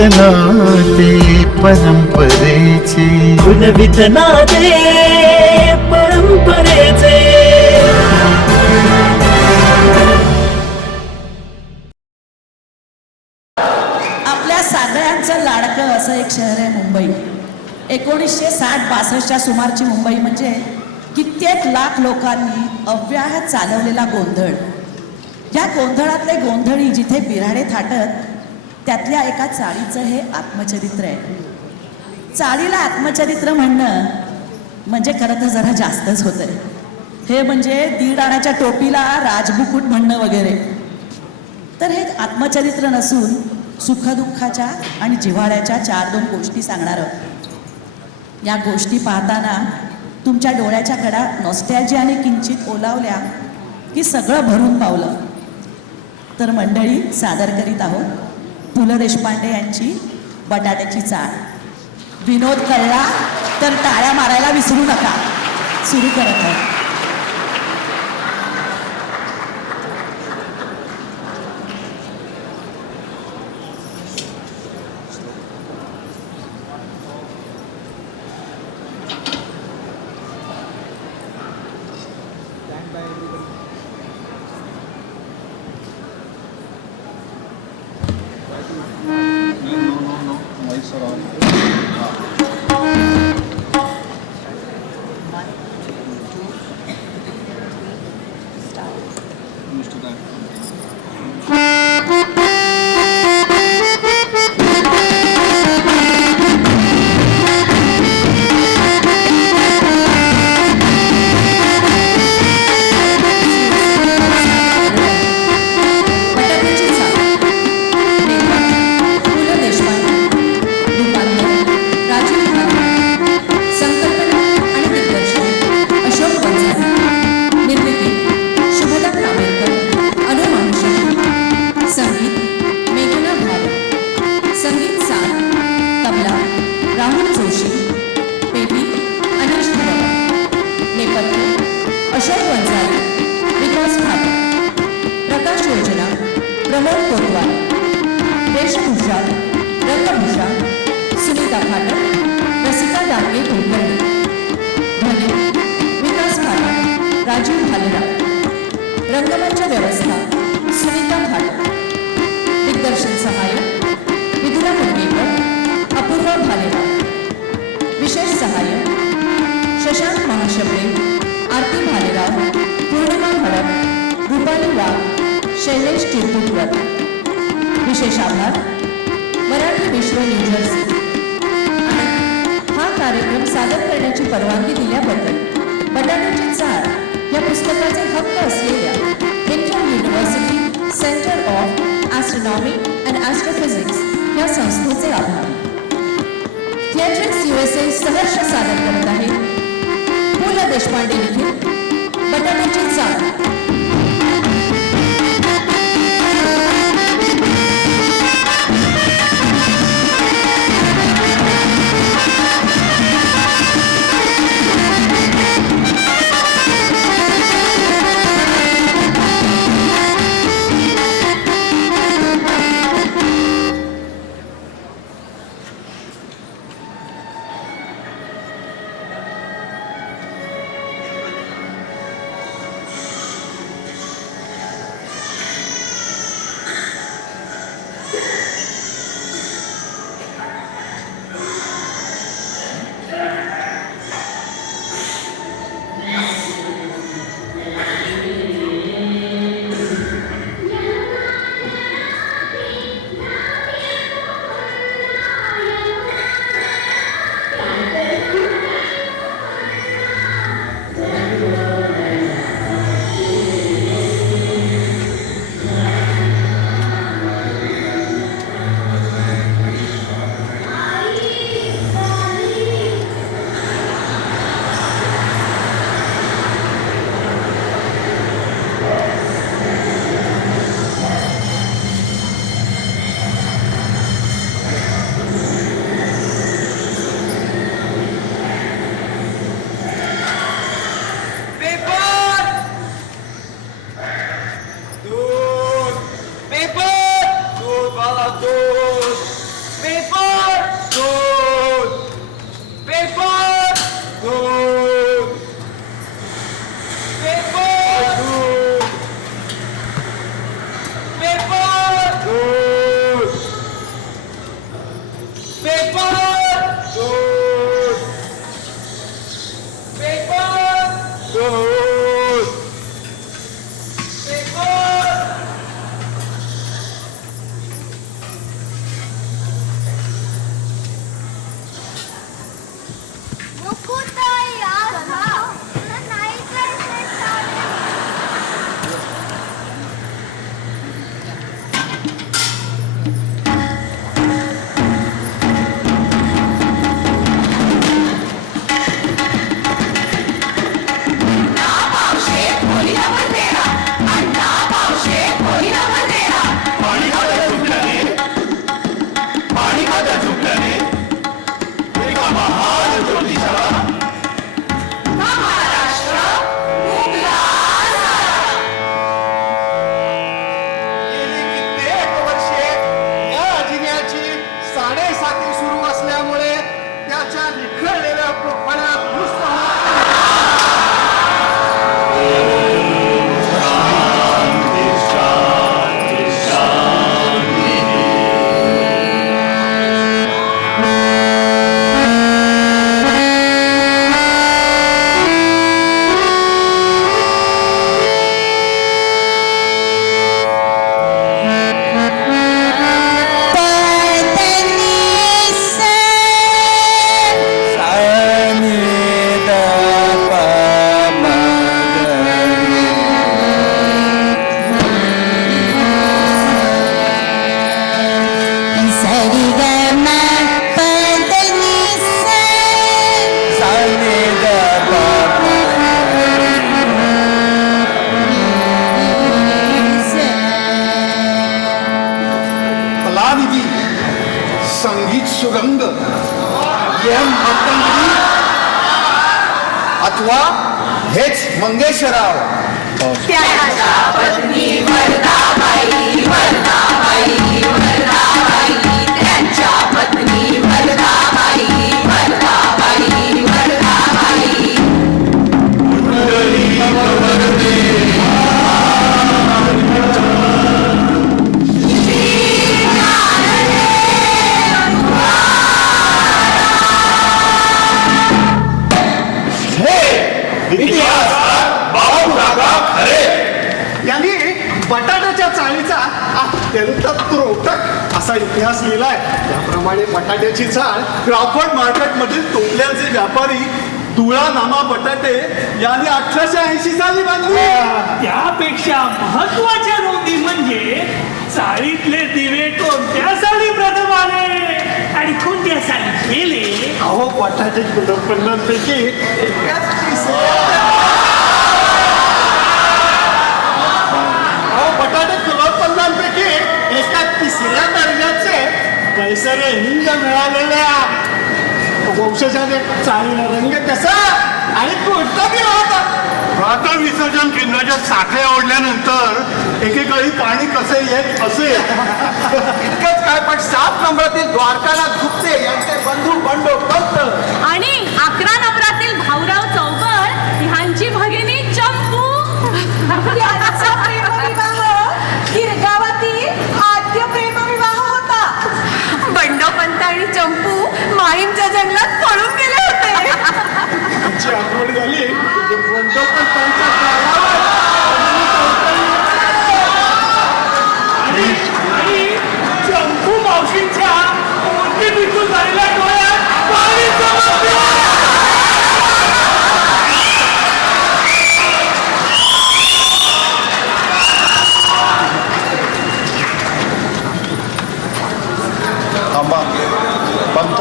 नाते परंपरेचे, गुणवित नाते परंपरेचे. आपल्या सगळ्यांचं लाडकं असं एक शहर आहे मुंबई. 1960-62च्या सुमारची मुंबई म्हणजे कित्येक लाख लोकांनी अव्याह चालवलेला गोंधळ. या गोंधळातले गोंधळी जिथे बिऱ्हाडे थाटत त्यातल्या एका चाळीचं हे आत्मचरित्र आहे. चाळीला आत्मचरित्र म्हणणं म्हणजे खरं तर जरा जास्तच होतंय. हे म्हणजे 1.5 आण्याच्या टोपीला राजमुकुट म्हणणं वगैरे. तर हे आत्मचरित्र नसून सुखदुःखाच्या आणि जिव्हाळ्याच्या 4-2 गोष्टी सांगणार. या गोष्टी पाहताना तुमच्या डोळ्याच्या कडा नॉस्टॅल्जियाने किंचित ओलावल्या की सगळं भरून पावलं. तर मंडळी सादर करीत आहोत पु ल देशपांडे यांची बटाट्याची चाळ. विनोद कळला तर टाळ्या मारायला विसरू नका. सुरू करत आहे. रंगमंच व्यवस्था सुनीता भाट. दिग्दर्शन सहाय्यक विदुरा मुंडेकर, अपूर्वा भालेराव. विशेष सहाय्यक शशांक महाशब्दे, आरती भालेराव, पूर्णिमा भडक, रुपाली वाघ, शैलेश चिरकुटकर. विशेष आभार मराठी विश्व न्यूजर्सी. हा कार्यक्रम सादर करण्याची परवानगी दिल्याबद्दल बटाट्याची चाळ या पुस्तकाचे हक्क असलेल्या Indian university centre of astronomy and astrophysics या संस्थेचे आभार. थिएट्रिक्स USA सहर्ष सादर करत आहे पु ल देशपांडे लिखित बटाट्याची चाळ. सुगंध यह मतंगडी अथवा हेच मंगेशराव त्याच्या पत्नी वरदाबाई वरदाबाई वरदाबाई त्यांच्या पत्नी वरदाबाई वरदाबाई वरदाबाई यांनी बटाट्याच्या चाळीचा अत्यंत त्रोटक असा इतिहास लिहिलाय. त्याप्रमाणे बटाट्याची चाळ क्रॉफर्ड मार्केटमधील टोपल्यांचे व्यापारी तुळानामा बटाटे यांनी 1880 साली बांधली. त्यापेक्षा महत्वाच्या नोंदी म्हणजे चाळीतले दिवे कोणत्या साली प्रथम आले आणि कोणत्या साली गेले. अहो बटाटे कुलपन्नांपैकी एका तिसऱ्या दर्जाचे कैसर हिंद मिळालेल्या वंशजाने चाळीला रंग कसा आणि कोणता दिला होता. प्रातः विसर्जन केंद्राच्या साखळ्या ओढल्यानंतर एकेकाळी पाणी कसे येत असे. इतकंच काय पण 7 नंबरातील द्वारकानाथ गुप्ते यांचे बंधू बंडोपंत आणि 11 नंबरातील भाऊराव चौबळ ह्यांची भगिनी चंपू त्यांचा प्रेमविवाह गिरगावातील आद्य प्रेमविवाह होता. बंडोपंत आणि चंपू माहीमच्या जंगलात पळून गेले होते. त्यांची आठवण झाली म्हणजे बंडोपंतांच्या काळावर आणि चंपू मावशींच्या मोठी बिंदू झालेल्या डोळ्यात पाणी चमकते. थांबा Pant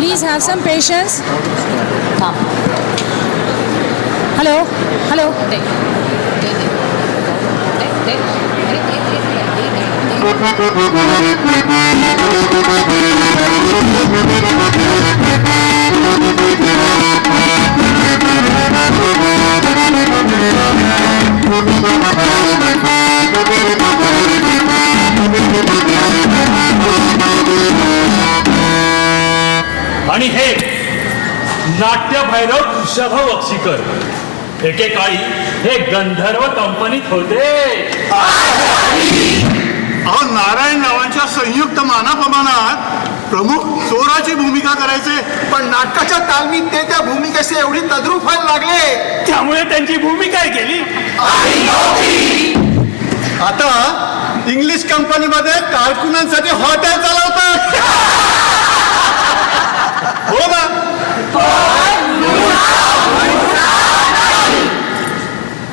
Please have some patience. Hello, hello. आणि हे नाट्य भैरव वृषभ बक्षीकर एकेकाळी हे गंधर्व कंपनीत होते. अहो नारायण रावांच्या संयुक्त मानाप्रमाणात प्रमुख चोराची भूमिका करायचे. पण नाटकाच्या तालमीत ते त्या भूमिकेशी एवढी तद्रूप व्हायला लागले त्यामुळे त्यांची भूमिका काय केली. आता इंग्लिश कंपनीमध्ये कारकुनांसाठी हॉटेल चालवतात. हो ना.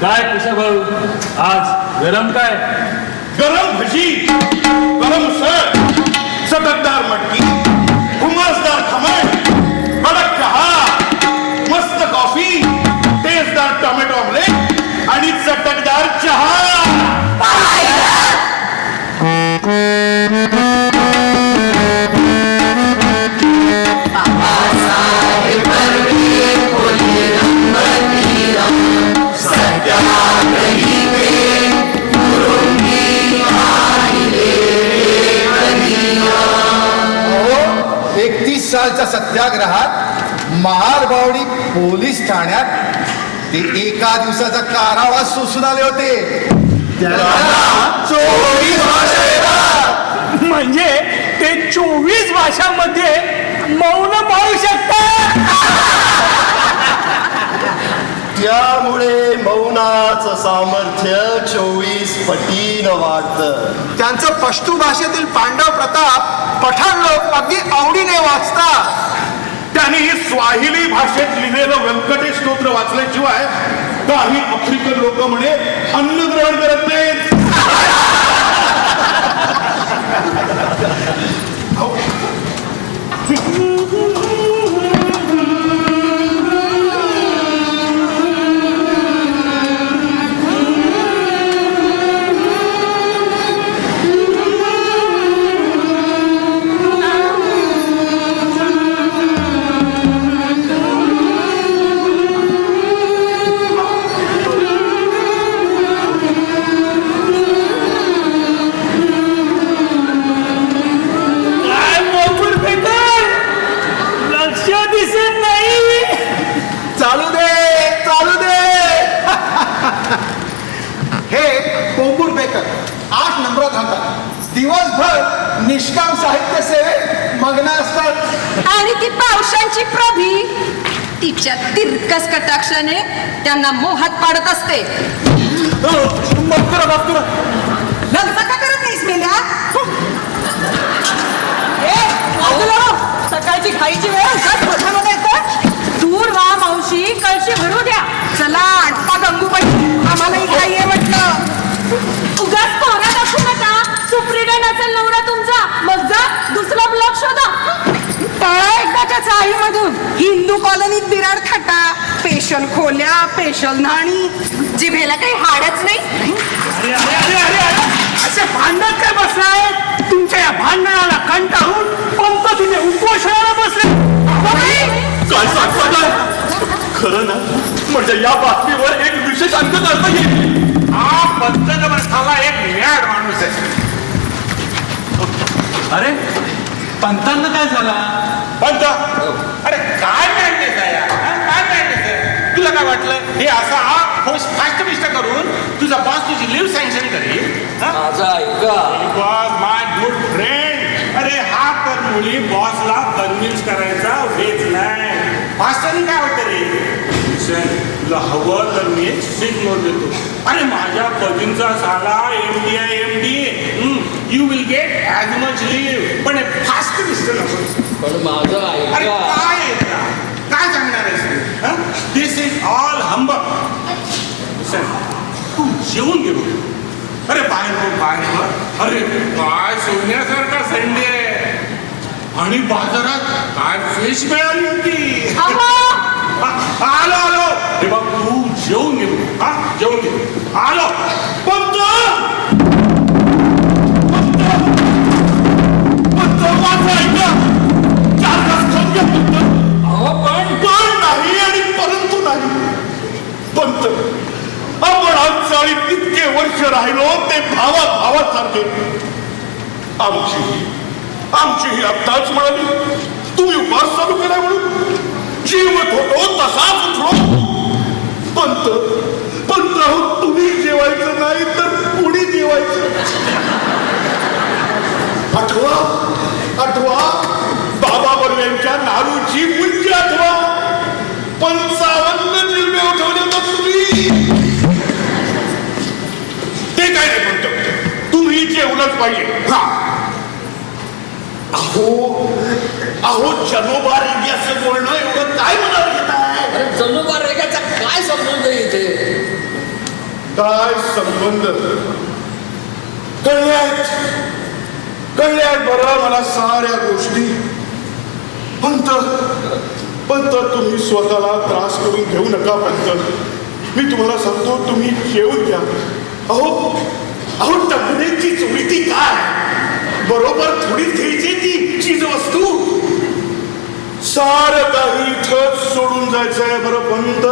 काय कुशभाऊ आज गरम काय. गरम भजी, गरम सळ, चटकदार मटकी, हुमसदार खमण, कडक चहा, मस्त कॉफी, टेस्टदार टोमॅटो ऑमलेट आणि चटकदार चहा. सालच्या सत्याग्रहात महारबावडी पोलीस ठाण्यात ते एका दिवसाचा कारावास सोसून आले होते. म्हणजे ते 24 भाषांमध्ये मौन पाळू शकतात. त्यामुळे मौनाचं सामर्थ्य 24 पटीनं वाढतं. त्यांचं पश्तू भाषेतील पांडव प्रताप पठाण लोक अगदी आवडीने वाचतात. त्यांनी स्वाहिली भाषेत लिहिलेलं व्यंकटेश स्तोत्र वाचल्याशिवाय काही आफ्रिकन लोक म्हणे अन्न ग्रहण करत नाहीत. दिवसभर निष्काम साहित्य सेवेत मग्न असतात. आणि ती पावसांची प्रभी तिच्या तिरकस कटाक्षाने त्यांना मोहात पाडत असते. लग्न का करत नाहीस मेल्या? सकाळची खायची वेळ दूर व्हा मावशी, कळशी भरू द्या. चला आटपा गंगूबाई, आम्हालाही घाई आहे म्हटलं. उगाच कोरा दाखवू नका. सुप्रिटेंड असेल नवरा तुमचा, मग जा दुसरा ब्लॉक शोधा. पळा एकदाच्या चाळीमधून. हिंदू कॉलनीत बिराड खाटा, पेशल खोल्या, पेशल नाणी, जिभेला काही हाडच नाही. अरे अरे अरे अरे अरे असे भांडत काय बसलाय? तुमच्या या भांडणाला कंटाळून पंत तिथे उपोषणाला बसले. काय सांगता काय? खरं ना, म्हणजे या बातमीवर एक विशेष अंक करता येईल. हा पंतन बसला एक मॅड माणूस आहे. अरे पंतांना काय झाला? पंत, अरे काय मॅडनेस आहे यार? काय मॅडनेस आहे? तुला काय वाटलं हे असा फास्ट बिस्ट करून तुझा बॉस तुझी लिव्ह सँक्शन करेल? माझा ऐका. बॉस माय गुड फ्रेंड. अरे हा तर मुली बॉसला कन्व्हिन्स करायचा वेच नाही. फास्टनी काय होतं रे? तुला हवं तर मी एक सिक नोट देतो. अरे माझ्या कजिनचा झाला MD you will get as much leave. पण फास्ट बिस्ट नको. पण माझं अरे ऐका. काय येतं? काय सांगणार आहेस? दिस इज ऑल हंबक. तू जेवून घे बघ. अरे बाहेर. अरे काय सोन्यासारखा संडे आहे. आणि बाजारात काय फिश मिळाली होती. आलो. हे बघ तू जेवून घे बघ. हा जेवून घे. आलो. पंत माझं ऐका. 4 तास खाऊन घ्या पंत. पण नाही आणि परंतु नाही. पंत, आपण आज चाळीत इतके वर्ष राहिलो ते भावासारखे. आमची ही आत्ताच म्हणाली तुम्ही उपास चालू केलाय म्हणून. जीवत होतो तसाच उठलो. पंत राहून तुम्ही जेवायचं नाही तर कुणी जेवायचं? आठवा बाबा बर्व्यांच्या नारूची उंची आठवा. 55 जिल्हे उठवले होते तुम्ही. ते काय नाही म्हणतो. तुम्ही जेवलंच पाहिजे. हा अहो जनोबा रेग्याचं बोलणं एवढं काय मनावर घेत आहे? अरे जनोबा रेग्याचा काय संबंध इथे? काय संबंध? कळल्यात बरं मला साऱ्या गोष्टी. पंत तुम्ही स्वतःला त्रास करून घेऊ नका. पंत मी तुम्हाला सांगतो तुम्ही जेवून घ्या. अहो टपऱ्यांची चोरी ती काय? बरोबर थोडीच घ्यायची ती चीज वस्तू. सारं काही इथंच सोडून जायचंय बरं पंत.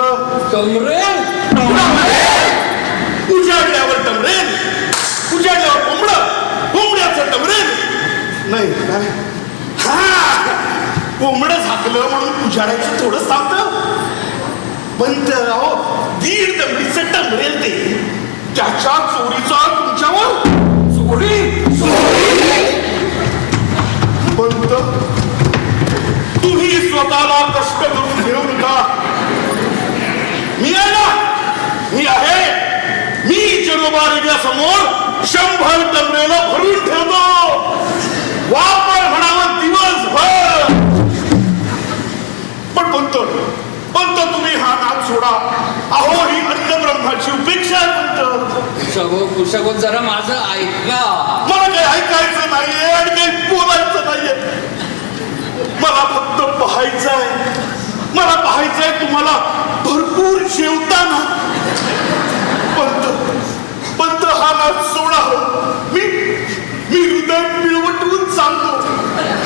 उजाडल्यावर टमरेल, उजाडल्यावर कोंबड्याचं टमरेल नाही काय? कोंबडं झाकलं म्हणून उजाडायचं थोडं सांगतं. पंत अहो 1.5 दमडीचं टमरेल ते. त्याच्या चोरीचा तुमच्यावर पंत तुम्ही स्वतःला कष्ट करून घेऊ नका. मी आहे. मी जनोबा रेग्यासमोर 100 टमरेला भरून ठेवतो. वापर म्हणावं दिवसभर. पण पंत तुम्ही हा नाद सोडा. अहो ही अन्न ब्रह्माची उपेक्षा आहे पंत. कुशागो जरा माझं ऐका. मला काही ऐकायचं नाहीये आणि काही बोलायचं नाहीये. मला फक्त पाहायचंय तुम्हाला भरपूर जेवताना. पंत हा नाद सोडा. मी हृदय पिळवटून सांगतो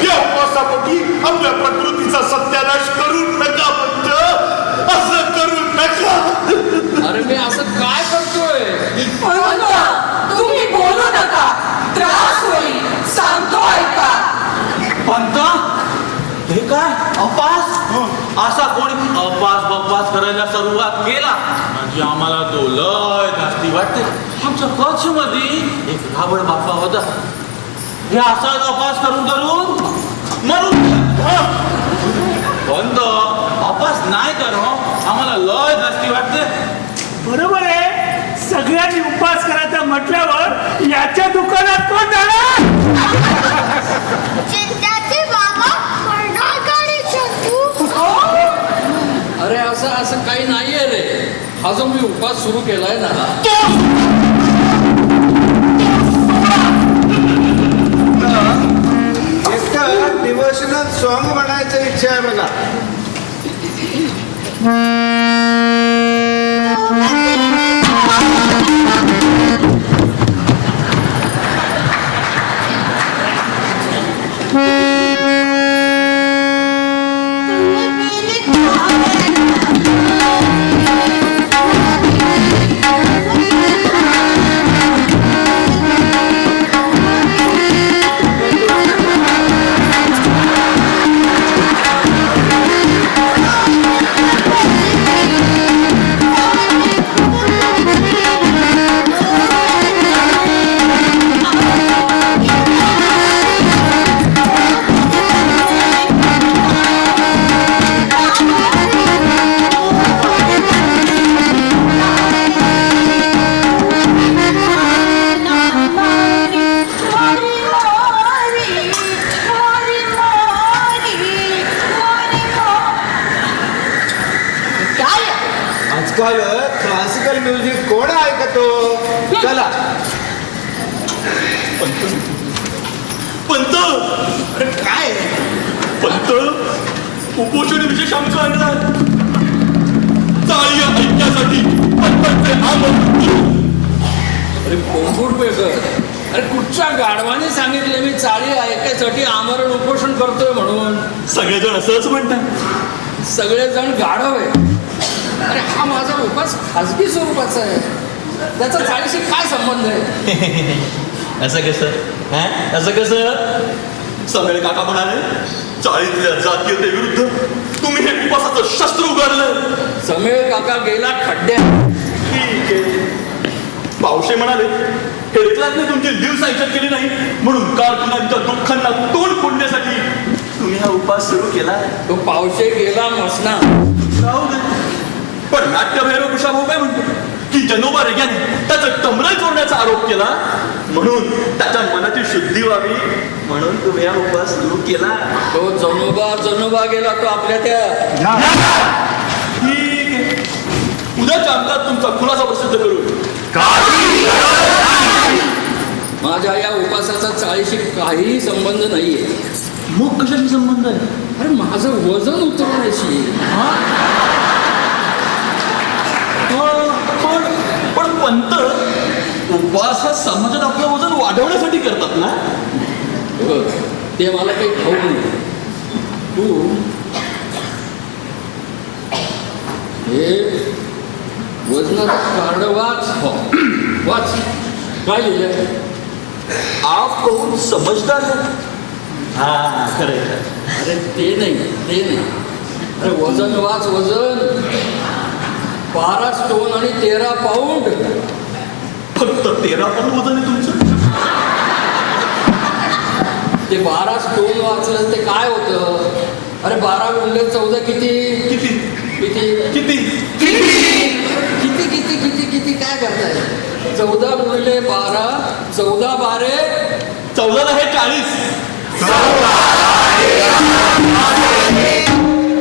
या उपवासापोटी आपल्या प्रकृतीचा सत्यानाश करू नका. पंत असं करू नका. अरे मी असं काय करतोय? तुम्ही बोलू नका, त्रास होईल. सांगतो ऐका. पंत हे काय अपास? असा कोणी अपास बपास करायला सुरुवात केला म्हणजे आम्हाला तो लय जास्ती वाटते. आमच्या कच्छ मध्ये एक रावण बाप्पा होता. हे असाच अपास करून मरून पण अपास नाही करो आम्हाला लय जास्ती वाटते. बरोबर आहे. सगळ्यांनी उपवास करायचा म्हटल्यावर याच्या दुकानात कोण जाणार? चिंताचे बाबा पडणार गाडी चंदू. अरे असं काही नाहीये रे. हा जो मी उपवास सुरू केलाय ना एक डिव्होशनल सॉन्ग म्हणायची इच्छा आहे मला. आजकाल क्लासिकल म्युझिक कोण ऐकतो? चला पंत अरे काय पंत उपोषण विशेष आमचं आणणार चाळी ऐकण्यासाठी पंतांचे आमंत्रण. अरे पोंबुडपेकर, अरे कुठच्या गाढवाने सांगितले मी चाळी ऐकायसाठी आमरण उपोषण करतोय म्हणून? सगळेजण असंच म्हणतात. सगळेजण गाढव आहे. अरे हा माझा उपास खाजगी स्वरूपाचा आहे. त्याचा चाळीशी काय संबंध आहे? असं कसं असं कसं? सगळे काका म्हणाले चाळीतल्या जातीयतेविरुद्ध तुम्ही हे उपासाचं शस्त्र उगारलं. समेळ काका गेला खड्ड्यात. ठीक आहे. पावशे म्हणाले हेतलातने तुमची जीव सँक्शन केली नाही म्हणून कारकुनांच्या दुःखांना तोंड फोडण्यासाठी तुम्ही हा उपास सुरू केला. तो पावशे गेला मसना. राहू दे. पण नाट्यभैरव कुशाभाऊ काय म्हणतो की जनोबा रेग्याने त्याचं कमरल चोरण्याचा आरोप केला म्हणून त्याच्या मनाची शुद्धी व्हावी म्हणून तुम्ही हा उपवास सुरू केला. तो जनोबा गेला तो आपल्या त्या. ठीक आहे. उद्याच्या अंकात तुमचा खुलासा प्रसिद्ध करू. माझ्या या उपासाचा चाळीशी काहीही संबंध नाहीये. मग कशाशी संबंध आहे? अरे माझं वजन उतरवण्याशी. पण पंत उपवास हा समाजात आपलं वजन वाढवण्यासाठी करतात ना? ते मला काही ठाऊक नाही. तू हे वजनाचं कार्ड वाच. काय लिहिलंय? आप कोण समजदार है. हा खरं. अरे ते नाही. अरे वजन वाच. वजन 12 स्टोन आणि 13 पाऊंड. फक्त 13 पाऊंड वजन आहे तुमचं? ते 12 स्टोन वाचलं ते काय होतं? अरे 12 गुणिले 14 किती किती किती किती किती किती किती काय करताय? 14 गुणिले 12 14 बारे 14 आहे 40.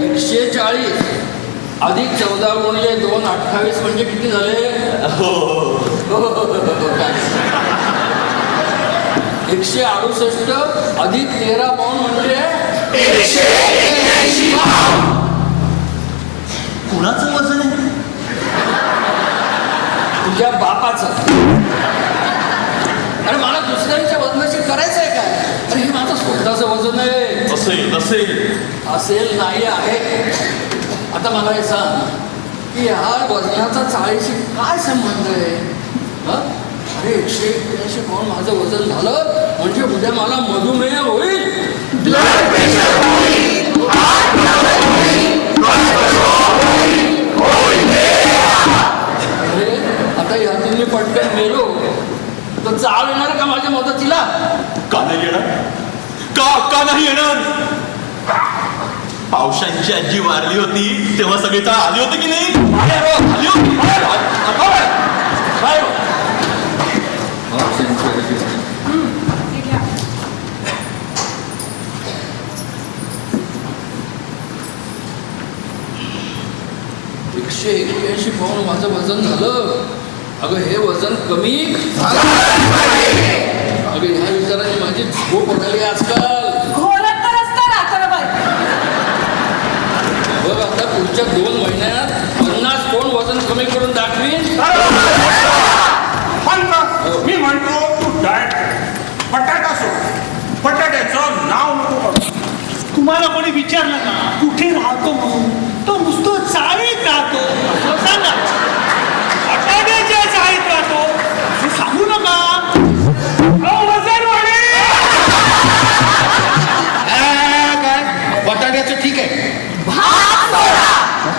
140 अधिक 14 गुणिले 2 28 म्हणजे किती झाले? 168 अधिक 13 पाऊंड म्हणजे 181 पाऊंड. कुणाचं वजन आहे? तुझ्या बापाचं. अरे मला दुसऱ्यांच्या वजनाशी करायचं आहे काय? अरे हे माझं स्वतःचं वजन आहे. असेल नाही आहे. आता मला हे सांग की ह्या वजनाचा चाळीशी काय संबंध आहे? अरे 181 पाऊंड माझं वजन झालं म्हणजे उद्या मला मधुमेह होईल. ब्लड प्रेशर होईल. अरे आता यातून मी पटकन मेलो तर चाल येणार का माझ्या मदतीला? का नाही येणार? का नाही येणार? पावसांची आजी वारली होती तेव्हा सगळी चाळ आली होती की नाही? आली होती. एकशे 81 पाऊंड माझं वजन झालं. अगं हे वजन कमी झालं. अगं ह्या विचाराने माझी झोप उडाली आजकाल. घोरत तर असतं रात्रभर. बघ आता पुढच्या 2 महिन्यात 50 पाऊंड वजन कमी करून दाखवीन. मी म्हणतो तू डाएट बटाटा सोड. बटाट्याचं नाव नको काढू. तुम्हाला कोणी विचारलं ना कुठे राहतो म्हणून तो नुसतं चाळीत राहतो असं सांगा. बटाट्याच्या चाळीत राहतो असं सांगू नका. अहो, वजन वाढेल. काय बटाट्याचं ठीक आहे.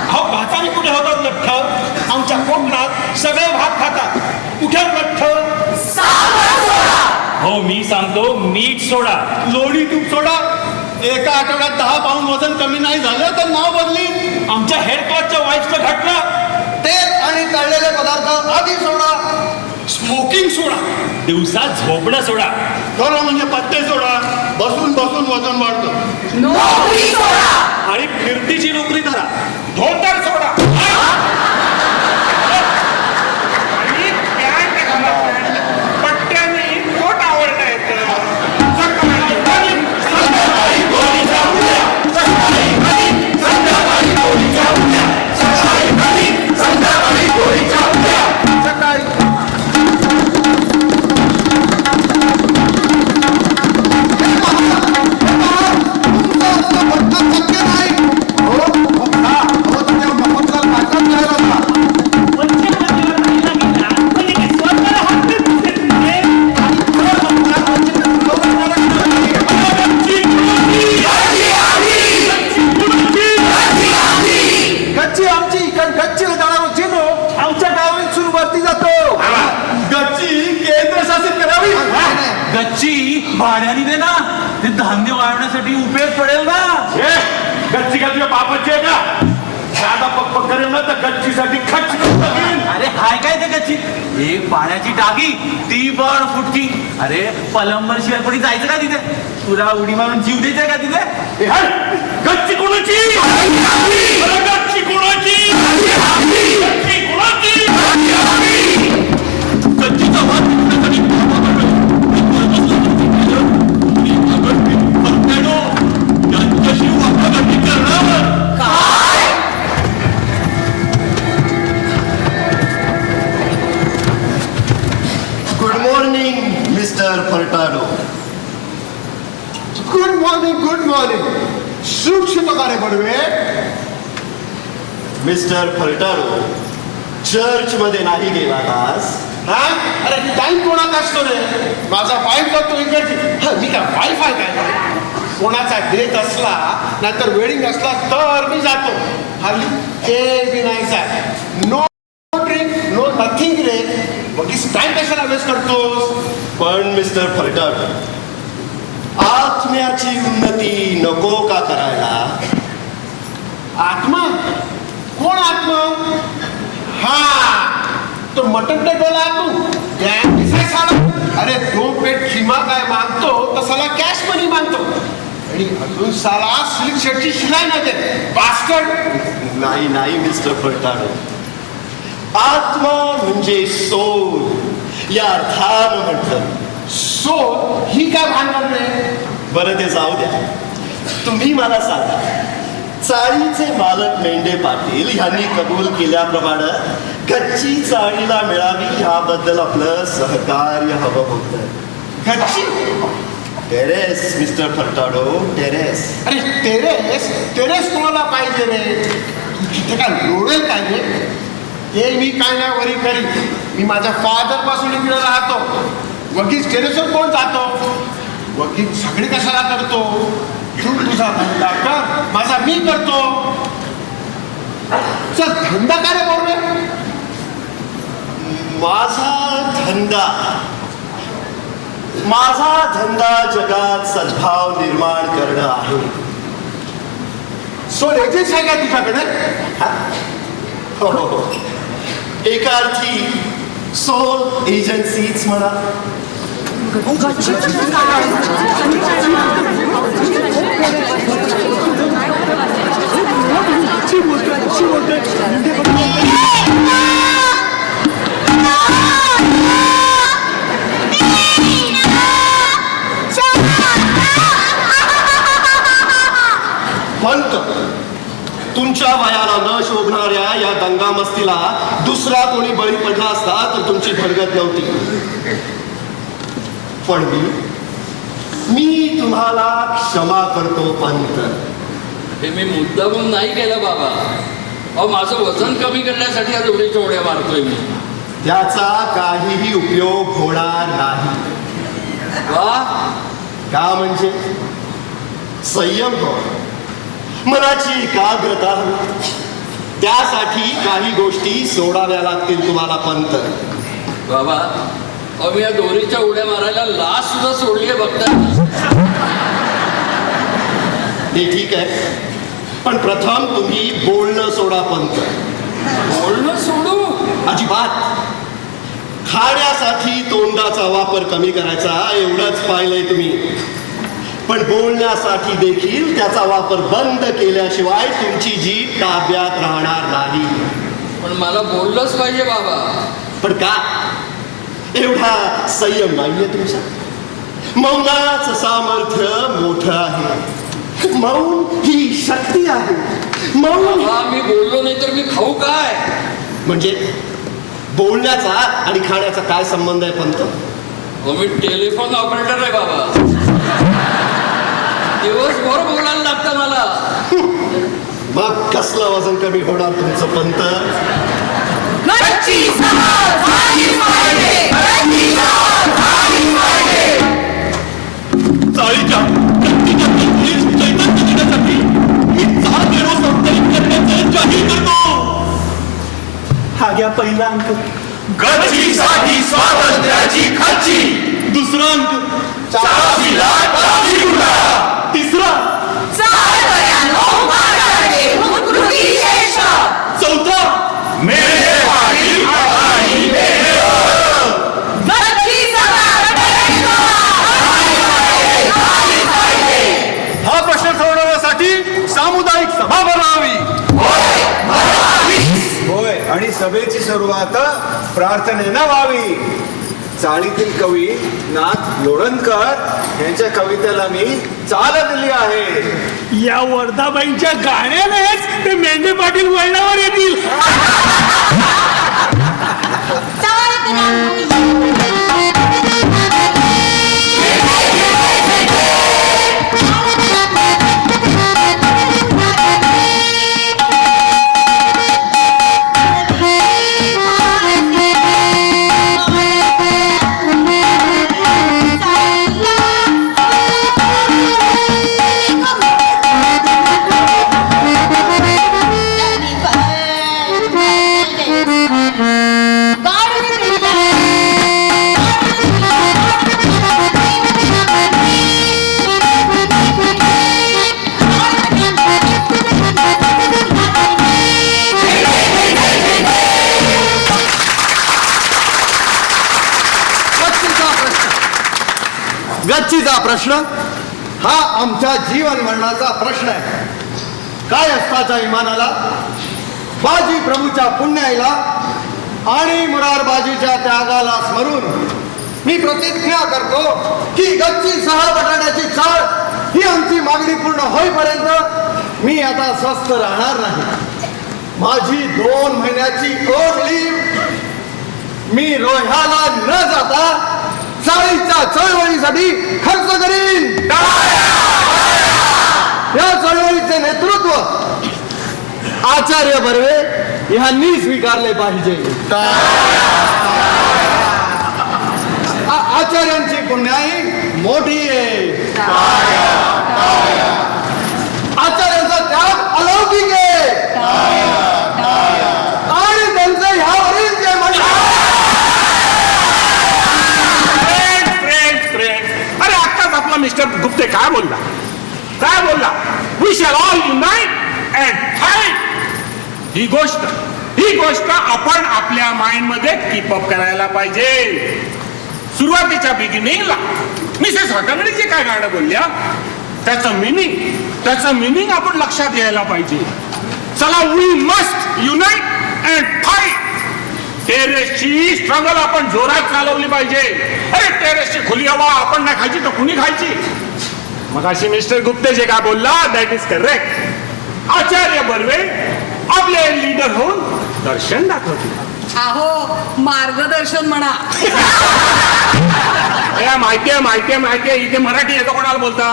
अहो, भाताने कुठे होतात लठ्ठ? आमच्या कोकणात सगळे भात खातात. कुठे लठ्ठ? हो मी सांगतो मीठ सोडा, लोणी तूप सोडा. एका आठवड्यात 10 पाऊंड वजन कमी नाही झालं तर नाव बदली. आमच्या हेड क्लबच्या वाईफचं घटना. तेल आणि तळलेले पदार्थ आधी सोडा. स्मोकिंग सोडा, दिवसात झोपणं सोडा. खरं म्हणजे पत्ते सोडा. बसून बसून वजन वाढतं. नोकरी सोडा. आणि फिरतीची नोकरी करा. धोतर सोडा. आणि पॅन्ट घाला. पट्ट्याने पोट आवडता येतं. गच्ची भाड्याने दे ना. ते धान्य वाळवण्यासाठी उपयोग पडेल ना. गच्ची का तुझ्या बापाची आहे का? दादा पक करेल ना तर गच्चीसाठी खर्च करून टाकीन. अरे हाय काय ते गच्ची? एक पाण्याची टाकी ती पण फुटकी. अरे पलंबर शिवाय कोणी जायचं का तिथे? तुला उडी मारून जीव द्यायचा का तिथे? ए, हट! गच्ची कोणाची? अरे गच्ची कोणाची? गच्ची कोणाची? गच्चीचा वाद यांच्याशी वाटाघाटी करणार. Good morning mister Furtado. Good morning. Good morning. शुभ शुभकार्य बडवे. मिस्टर फर्टाडो चर्च मध्ये नाही गेला आज. हा अरे टाइम कोणाचा असतो रे? माझा वाईफ जातो इकडची. मी काय वाईफ आहे काय? कोणाचा डेट असला नाहीतर वेडिंग असला तर मी जातो. हल्ली ते बी नाही जात. नो ड्रिंक नो नथिंग रे. बघीस टाइम कशाला वेस्ट करतोस? पण मिस्टर फर्टाडो आत्म्याची उन्नती नको का करायला? आत्मा? कोण आत्मा? हा तो मटन पेटवाला तू. अरे 2 पेट खिमा काय मागतो तसाला कॅश मनी मागतो. आणि अजून साला सिल्क शर्टची शिलाई नाही देत. बास्कट. नाही नाही मिस्टर फर्टाडो. आत्मा म्हणजे सोल या अर्थानं म्हटलं. सो ही काय भांडण रे? बरं ते जाऊ द्या. तुम्ही मला सांगा, चाळीचे मालक मेंढे पाटील यांनी कबूल केल्याप्रमाणे गच्ची चाळीला मिळावी याबद्दल आपलं सहकार्य हवं होतं. गच्ची? Terrace mister Furtado, terrace. अरे टेरेस? टेरेस कोणाला पाहिजे रे? तिथे काय लोडेल काय रे? ते मी काय नाही वरी करीन. मी माझ्या फादर पासून इकडे राहतो. वगीच टेरेसवर कोण जातो? वगीच सगळी कशाला करतो? तू तुझा धंदा कर, माझा मी करतो. चल धंदा काय रे बोलवे? माझा धंदा माझा धंदा जगात सद्भाव निर्माण करणं आहे. सोड एजन्सी आहे का तुझ्याकडे? हो. एका अर्थी सोल एजन्सीच म्हणा. पंत, तुमच्या वयाला न शोभणाऱ्या या दंगामस्तीला दुसरा कोणी बळी पडला असता तर तुमची भरगत नव्हती. पण मी तुम्हाला क्षमा करतो पंत. हे मी मुद्दामून नाही केलं बाबा. अहो माझं वजन कमी करण्यासाठी या दोरीच्या उड्या मारतोय मी. त्याचा काहीही उपयोग होणार नाही. वा, का म्हणजे संयम हो, मनाची एकाग्रता हवी. त्यासाठी काही गोष्टी सोडाव्या लागतील तुम्हाला पंत. बाबा अहो मी या दोरीच्या उड्या मारायला लाच सुद्धा सोडली आहे बघता. ते ठीक आहे, पण प्रथम तुम्ही बोलणं सोडा पंत. बोलणं सोडू? अजिबात. खाण्यासाठी तोंडाचा वापर कमी करायचा एवढंच पाहिलंय तुम्ही, पण बोलण्यासाठी देखील त्याचा वापर बंद केल्याशिवाय तुमची जीभ ताब्यात राहणार नाही. पण मला बोललंच पाहिजे बाबा. पण का एवढा संयम नाहीये तुमचा? मौनाचं सामर्थ्य मोठं आहे. मौन ही शक्ती आहे. मौन बाबा मी बोललो नाही तर मी खाऊ काय? म्हणजे बोलण्याचा आणि खाण्याचा काय संबंध आहे पंत? हो मी टेलिफोन ऑपरेटर आहे बाबा. दिवसभर बोलायला लागतं मला. मग कसलं वजन कमी होणार तुमचं पंत? चाळीच्या चैतन्य देण्यासाठी मी 4 बेरो संकलित करण्याचं जाहीर करतो. हा घ्या पहिला अंक. गच्चीसाठी स्वातंत्र्याची खाची. दुसरा अंक 84 लाख टाकी गुंडा. तिसरा चौथा मेरे पाटील आणि हा प्रश्न सोडवण्यासाठी सामुदायिक सभा भरावी. होय, आणि सभेची सुरुवात प्रार्थनेनं व्हावी. चाळीतील कवी नाथ लोणंदकर यांच्या कवितेला मी चाल दिली आहे. या वर्धाबाईंच्या गाण्यानेच ते मेंढे पाटील वळणावर येतील. गच्चीचा प्रश्न हा आमच्या जीवन मरणाचा प्रश्न आहे. काय असताच्या विमानाला, बाजी प्रभूच्या पुण्याईला आणि मुरारबाजीच्या त्यागाला स्मरून मी प्रतिज्ञा करतो की गच्चीसह बटाट्याची चाळ ही आमची मागणी पूर्ण होईपर्यंत मी आता स्वस्थ राहणार नाही. माझी 2 महिन्याची ओढ लीव मी रोह्याला न जाता चाळीच्या चळवळीसाठी खर्च करीन. या चळवळीचे नेतृत्व आचार्य बर्वे यांनी स्वीकारले पाहिजे. आचार्यांची पुण्याई मोठी आहे. आचार्यांचा त्याग अलौकिक आहे. आणि त्यांचं ह्यावरील जे म्हणणं काय बोलला we shall all unite and fight. ही गोष्ट आपण आपल्या माइंड मध्ये कीपअप करायला पाहिजे. सुरुवातीच्या बिगिनिंगला मिसेस हटंगडी जे काय गाणं बोलल्या त्याचं मिनिंग आपण लक्षात घ्यायला पाहिजे. चला we must unite and fight. टेरेसची स्ट्रगल आपण जोरात चालवली पाहिजे. अरे टेरेसची खुली हवा आपण नाही खायची तर कुणी खायची. मग अशी मिस्टर गुप्ते जे काय बोलला दॅट इज करेक्ट. आचार्य बर्वे आपले लीडर होऊन दर्शन दाखवतील. अहो मार्गदर्शन म्हणा. माहितीये इथे मराठी येतो कोणाला बोलता.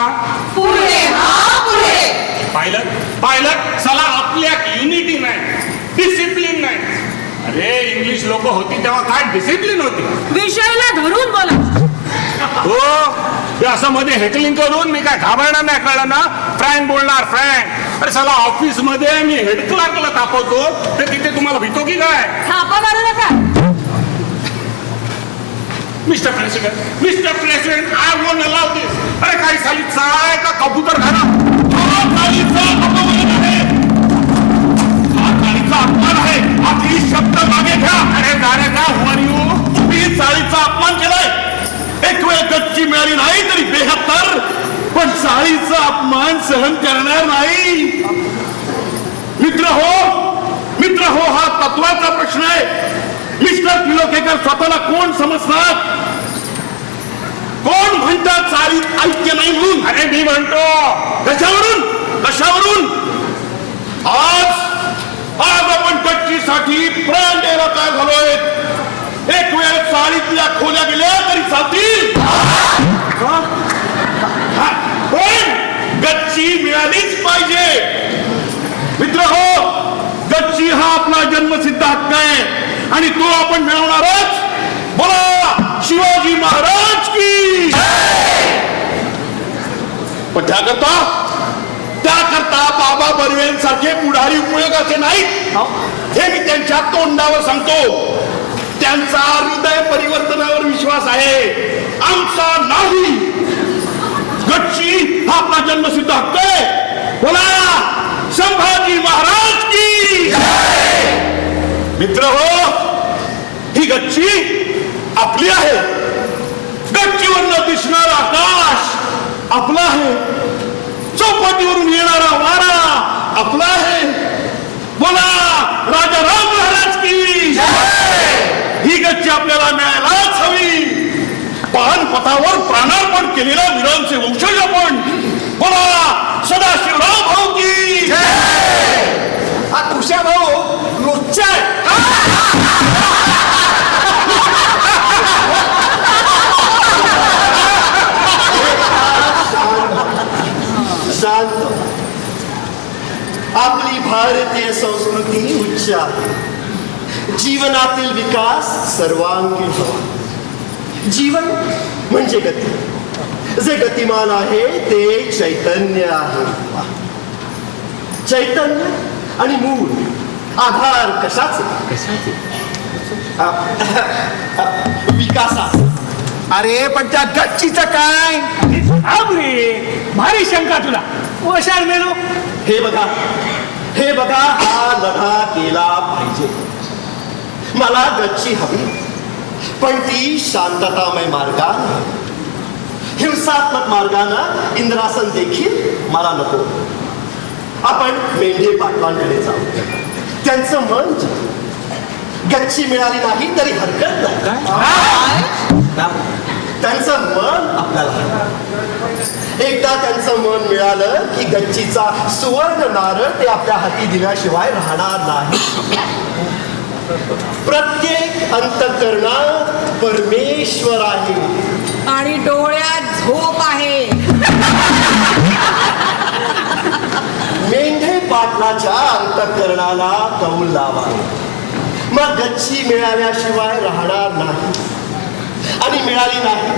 पायलट चला आपल्या युनिटी नाही डिसिप्लिन नाही. अरे इंग्लिश लोक होती तेव्हा काय डिसिप्लिन होती. विषयाला धरून बोला. हो असं मध्ये हेकलिंग करून मी काय घाबरणार नाही. कळलं ना. फ्रँक बोलणार फ्रँक. अरे चला ऑफिस मध्ये मी हेड क्लार्कला तापवतो तर तिथे तुम्हाला भीतो की काय. थापा मारू नका. Mister president I won't allow this. अरे काही साली चाळा आहे का कबूतर खाना. अपमान आहे. आपली शब्द मागे घ्या. अरे गाड्या का हुआर यू. तुम्ही चाळीचा अपमान केलाय. एक वेळ गच्ची मिळाली नाही तरी 72 पण चाळीचा अपमान सहन करणार नाही. मित्र हो हा तत्वाचा प्रश्न आहे. मिस्टर तिलोकेकर स्वतःला कोण समजतात. कोण म्हणतात चाळीत ऐक्य नाही म्हणून. अरे मी म्हणतो कशावरून आज आपण गच्चीसाठी प्राण द्यायला काय झालोय. एक वेळ चाळीतल्या खोल्या गेल्या तरी चालतील. पण गच्ची मिळालीच पाहिजे. मित्र हो गच्ची हा आपला जन्मसिद्ध हक्क आहे आणि तो आपण मिळवणारच. बोला शिवाजी महाराज की. पण त्याकरता बाबा बर्वेंसारखे पुढारी उपयोगाचे नाहीत. हे मी त्यांच्या तोंडावर सांगतो. त्यांचा हृदय परिवर्तनावर विश्वास आहे. आमचा नाही. गच्ची हा आपला जन्मसिद्ध हक्क आहे. बोला संभाजी महाराज की. मित्र हो ही गच्ची आपली आहे. गच्चीवरनं दिसणारा आकाश आपला आहे. चौपाटीवरून येणारा वारा आपला आहे. बोला राजा राम महाराज की. ही गच्ची आपल्याला मिळायलाच हवी. पानपथावर प्राणार्पण केलेल्या वीरांचे वंशज आपण. बोला सदाशिवराव भाऊ की. हा तुषा भाऊ रोजच्या शांत. आपली भारतीय संस्कृती उच्च आहे. जीवनातील विकास सर्वांगीण हवा. जीवन म्हणजे गती. जे गतिमान आहे ते चैतन्य आहे. चैतन्य आणि मूळ आधार कशाचे. विकासा. अरे पण त्या गच्चीचं काय. भारी शंका तुला. वशाल मेलो. हे बघा हा लढा केला पाहिजे. मला गच्ची हवी पण ती शांततामय मार्गाने. हिंसात्मक मार्गानं इंद्रासन देखील मला नको. आपण मेंढे पाटलांकडे जाऊ. त्यांचं मन गच्ची मिळाली नाही तरी हरकत नाही. त्यांचं मन आपल्याला. एकदा त्यांचं मन मिळालं की गच्चीचा सुवर्ण नारळ ते आपल्या हाती दिल्याशिवाय राहणार नाही. प्रत्येक अंतःकरणात परमेश्वर आहे आणि डोळ्यात झोप आहे. मेंढे पाटलाच्या अंतःकरणाला कौल लावा. मग गच्ची मिळाल्याशिवाय राहणार नाही. आणि मिळाली नाही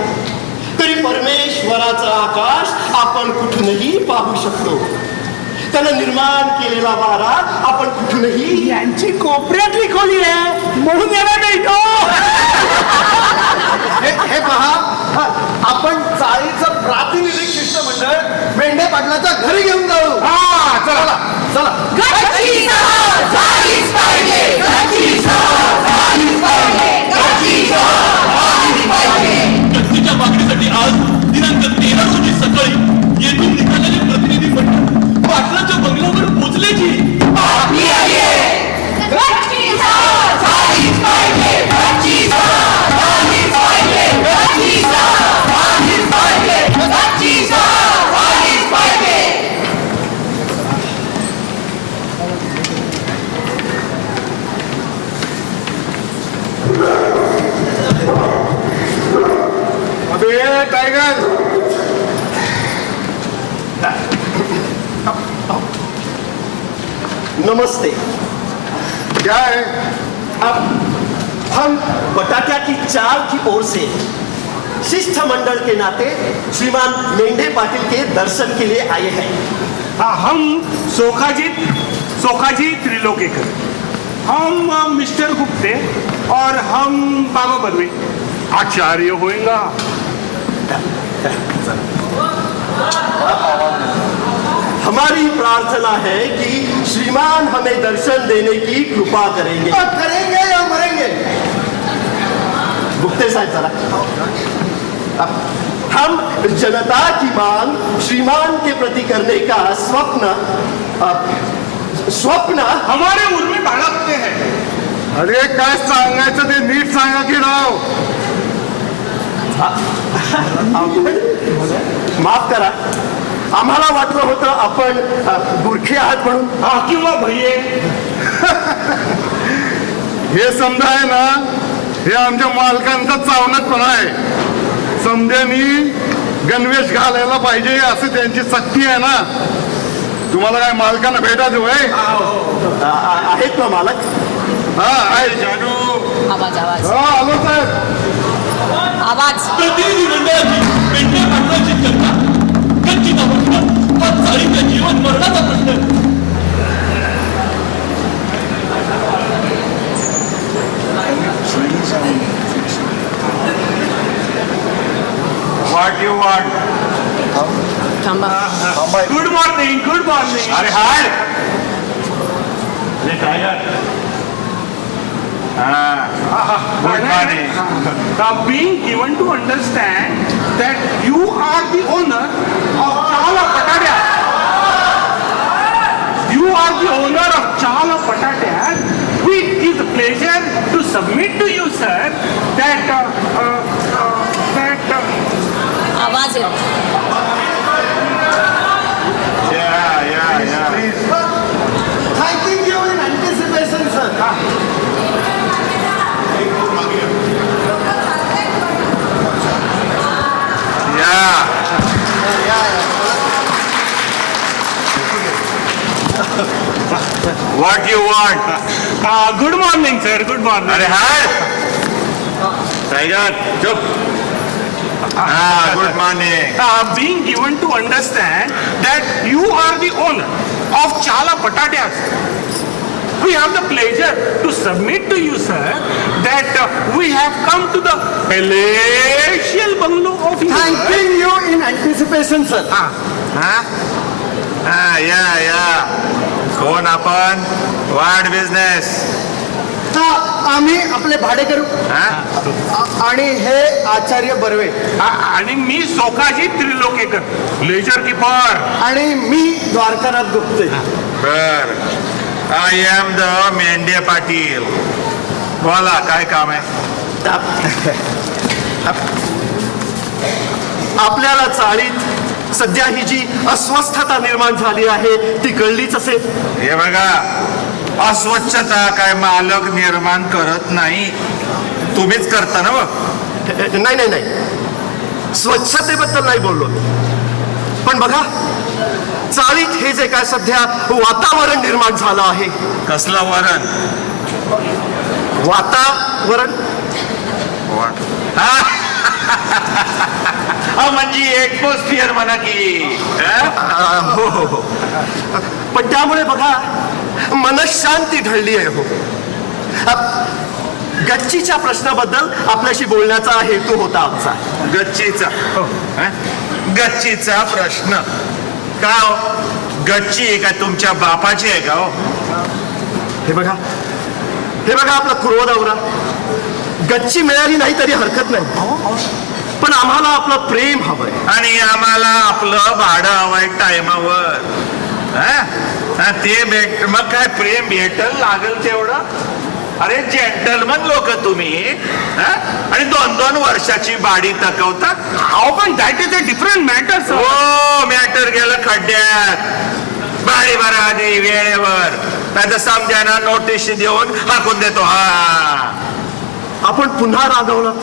तरी परमेश्वराचा आकाश आपण कुठूनही पाहू शकतो. त्यानं निर्माण केलेला वारा आपण कुठूनही. यांची कोपऱ्यातली खोली आहे म्हणून याला मिळतो. हे पहा आपण चाळीचं प्रातिनिधिक शिष्टमंडळ पाटलाच्या घरी घेऊन जाऊ. हा चला चला. गच्चीच्या मागणीसाठी आज दिनांक 13 रोजी सकाळी येथून निघालेले प्रतिनिधी मंडळ पाटलाच्या बंगल्यावर पोहोचल्याची बातमी आली आहे. अबे टायगर नमस्ते. क्या है? अब हम बटाटा की चाल की ओर से शिष्टमंडल के नाते श्रीमान मेंढे पाटिल के दर्शन के लिए आए हैं. हम सोखाजी त्रिलोकेकर, हम मिस्टर गुप्ते और हम बाबा बर्वे आचार्य होएगा. हमारी प्रार्थना है कि श्रीमान हमें दर्शन देने की कृपा करेंगे. करेंगे या मरेंगे? गुप्ते साहब जरा. हम जनता की मांग श्रीमान के प्रति करने का स्वप्न हमारे उर्मी बाळगते हैं. अरे काय सांगायचं ते नीट सांगा की राव. माफ करा, आम्हाला वाटलं होतं आपण बुरखे आहात म्हणून. किंवा भैये. हे समजा आहे ना, हे आमच्या मालकांचा चावणतपणा आहे. समध्यानी गणवेश घालायला पाहिजे असे त्यांची सक्ती आहे ना. तुम्हाला काय मालकांना भेटायचं होय? आहेत ना मालक? हा आहे. जानू आवाज आलो साहेब. आवाज. प्रतिनिधी मंडळाची मेंढ्या पाटलाची चर्चा गच्चीचा प्रश्न हा चाळीच्या जीवन मरणाचा प्रश्न आहे. What you want? Good morning, good morning. अरे हाय. ये tiger. Good morning. Being given to understand that you are the owner of Chala Patadia. You are the owner of Chala Patadia. It is a pleasure to submit to you, sir, that आवाज येतो. Thanking you in anticipation, sir. What you want? Good morning, sir. Good morning. अरे हाय. Tiger चुप. Good morning. Being given to understand that you are the owner of Chala Patadias. We have the pleasure to submit to you, sir, that we have come to the palatial bungalow of you. Thanking you in anticipation, sir. कोण आपण? वाढ business. आम्ही आपले भाडे करू. आणि हे आचार्य बर्वे. आणि मी सोखाजी त्रिलोकेकर, लेजर कीपर. आणि मी द्वारकानाथ गुप्ते. बर. I am the Mendhe Patil. बोला काय काम आहे? आपल्याला चाळीत सध्या ही जी अस्वस्थता निर्माण झाली आहे ती कळलीच असेल. हे बघा, अस्वच्छता काय मालक निर्माण करत नाही, तुम्हीच करता ना. नाही नाही नाही, स्वच्छतेबद्दल नाही बोललो, पण बघा चाळीत हे जे काय सध्या वातावरण निर्माण झालं आहे. कसलं वरण? वातावरण म्हणजे एटमॉस्फिअर म्हणा की. हो हो हो, पण त्यामुळे बघा मनशांती ढळली आहे. हो, गच्चीच्या प्रश्नाबद्दल आपल्याशी बोलण्याचा हेतू होता आमचा. गच्चीचा? गच्चीचा प्रश्न का हो गच्ची आहे का तुमच्या बापाची आहे का हो? हे बघा आपला कुरवदावरा. गच्ची मिळाली नाही तरी हरकत नाही, पण आम्हाला आपलं प्रेम हवंय. आणि आम्हाला आपलं भाडं हवंय टायमावर. ते भेट मग काय प्रेम भेटल लागल तेवढं. अरे जेंटलमन लोक तुम्ही आणि 2-2 वर्षाची बाडी तकवता. अहो पण that is a different matter. हो मॅटर गेलं खड्ड्यात. बाडी भरा आधी वेळेवर, नाही तर समजाना नोटीस देऊन हाकून देतो. हा आपण पुन्हा रागवलं.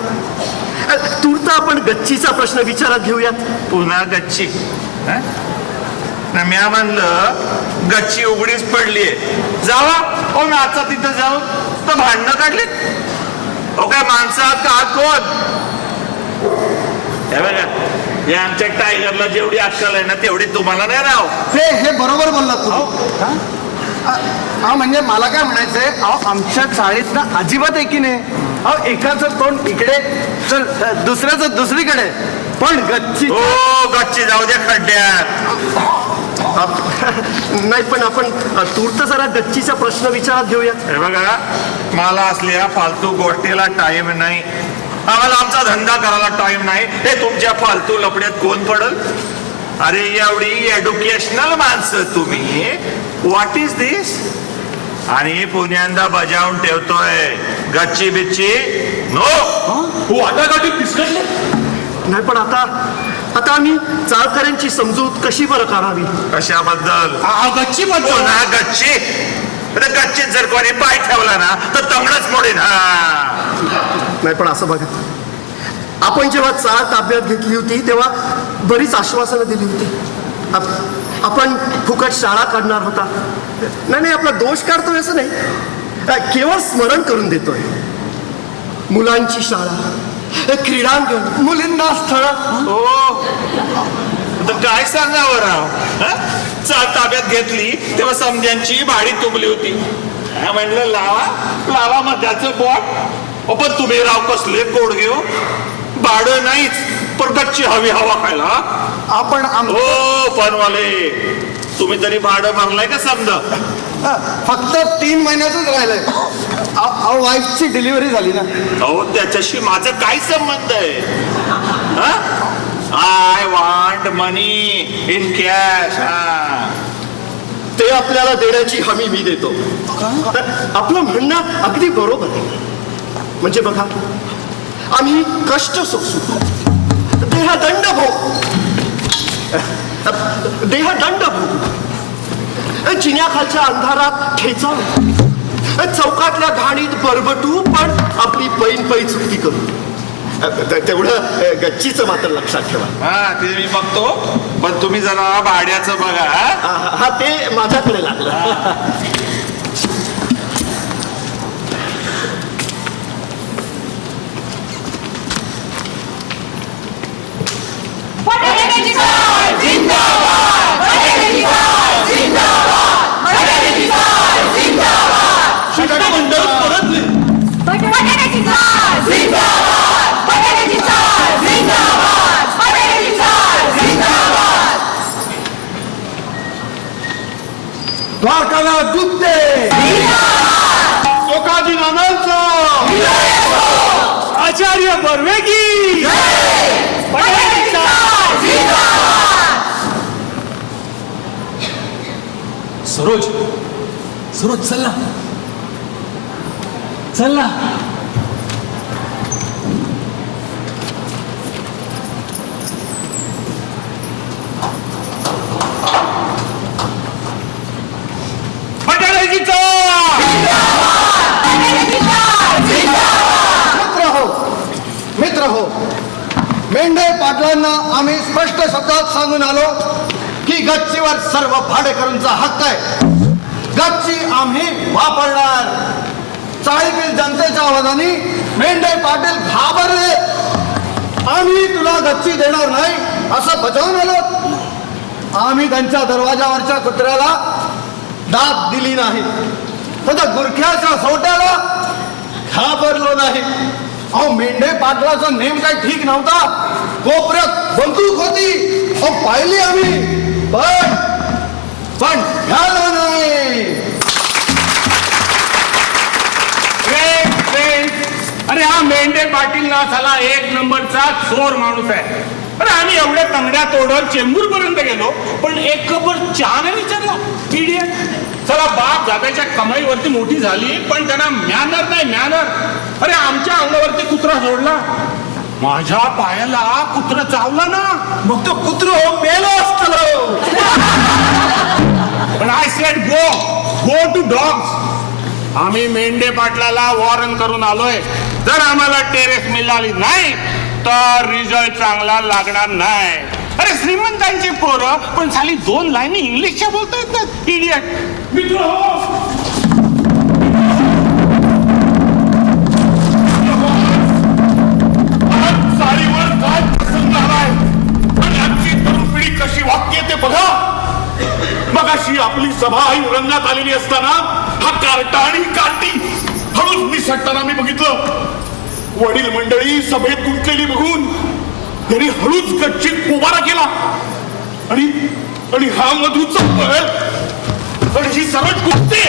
तूर्त आपण गच्चीचा प्रश्न विचारात घेऊयात. पुन्हा गच्ची? मी म्हणलं गच्ची उघडीच पडलीये, जावा ओ नाचा तिथं जाऊन तर भांडणं काढलीत. ओ काय माणसं आहात का आहात कोण? हे बघा, हे आमच्या टायगरला जेवढी अक्कल आहे ना तेवढी तुम्हाला नाही राव. हे बरोबर बोललात तुम्ही. म्हणजे मला काय म्हणायचंय, आमच्या चाळीत ना अजिबात एकी नाही. एकाचं तोंड इकडे तर दुसऱ्याचं दुसरीकडे, पण गच्ची हो गच्ची जाऊ द्या खड्ड्यात. नाही पण आपण तूर्त जरा गच्चीचा प्रश्न विचारात घेऊया. हे बघा, मला असल्या फालतू गोष्टीला टाइम नाही. आम्हाला आमचा धंदा करायला टाइम नाही. हे तुमच्या फालतू लपड्यात कोण पडल? अरे एवढी एज्युकेशनल माणसं तुम्ही, व्हॉट इज दिस? आणि पुण्यांदा बजावून ठेवतोय गच्ची बिच्ची नो. वाटाघाटी पिसकटले. नाही पण आता आम्ही चाळकऱ्यांची समजूत कशी बरं करावी? कशाबद्दल? गच्ची पुन्हा गच्ची? गच्चीत जर कोणी पाय ठेवला ना तर तंगडच मोडेन. नाही पण असं बघा, आपण जेव्हा चाळ ताब्यात घेतली होती तेव्हा बरीच आश्वासनं दिली होती. आपण फुकट शाळा काढणार होता. नाही आपला दोष काढतोय असं नाही, केवळ स्मरण करून देतोय. मुलांची शाळा, क्रीडांगण, मुलींना स्थळ. हो तर काय सांगावं राव. चाळ ताब्यात घेतली तेव्हा समध्यांची भाडी तुंबली होती. म्हणलं लावा मध्याचं बोट. पण तुम्ही राव कसले कोड घेऊ. भाडं नाहीच पण गच्ची हवी हवा खायला. आपण हो पनवाले, तुम्ही तरी भाडं भरलाय का? समजा फक्त 3 महिन्यातच राहिलंय. वाईफची डिलिव्हरी झाली ना. अहो त्याच्याशी माझा काय संबंध आहे? I want money in cash. ते आपल्याला देण्याची हमी मी देतो. आपलं म्हणणं अगदी बरोबर आहे. म्हणजे बघा, आम्ही कष्ट सोसू, देहदंड भोगू, जिन्याखालच्या अंधारात ठेचा, चौकातल्या घाणीत बरबटू, पण आपली पै चुकती करू. तेवढं गच्चीचं मात्र लक्षात ठेवा. ते मी बघतो, पण तुम्ही जरा भाड्याचं बघा. हा ते माझ्याकडे लागलं. द्वारकानाथ गुप्ते, टोकाजी नानांचा, आचार्य बर्वे की, सरोज चल ना. मित्र हो, मेंढे पाटलांना आम्ही स्पष्ट शब्दात सांगून आलो की गच्चीवर सर्व भाडेकरूंचा हक्क आहे. गच्ची आम्ही वापरणार. चाळीतील जनतेच्या आवाजाने मेंढे पाटील घाबरले. आम्ही तुला गच्ची देणार नाही असं बजावून आलो. आम्ही त्यांच्या दरवाजावरच्या कुत्र्याला दाद दिली नाही, त्या गुरख्याच्या सोट्याला घाबरलो नाही. अहो मेंढे पाटलाचा नेम काही ठीक नव्हता. कोपऱ्यात बंदूक होती, पाहिली आम्ही. पण झालं नाही. अरे हा मेंढे पाटील ना साला एक नंबरचा चोर माणूस आहे. अरे आम्ही एवढ्या तंगड्या तोडत चेंबूर पर्यंत गेलो पण एक कपर चहा नाही विचारला. इडियट. चला बाप जात्याच्या कमाईवरती मोठी झाली पण त्यांना मॅनर नाही मॅनर. अरे आमच्या अंगावरती कुत्रा सोडला. माझ्या पायाला कुत्र चावला ना मग तो कुत्र मेलो असतो. पण I said go to dogs. आम्ही मेंढे पाटलाला वॉरन करून आलोय. जर आम्हाला टेरेस मिळाली नाही तर रिझल्ट चांगला लागणार नाही. अरे श्रीमंतांची पोरं पण साली 2 लाईनी इंग्लिशच्या बोलता येतात. इडियट. मित्र साडीवर काय प्रसंग आलाय आणि आमची तरुण पिढी कशी वाक्य ते बघा. मगाशी आपली सभा रंगात आलेली असताना हा कार्टा आणि कार्टी हळूच निसटताना मी बघितलं. वडील मंडळी सभेत गुंतलेली बघून त्यांनी हळूच गच्चीत पोबारा केला आणि हा मधूचा पळ आणि ही सरळ गुंते.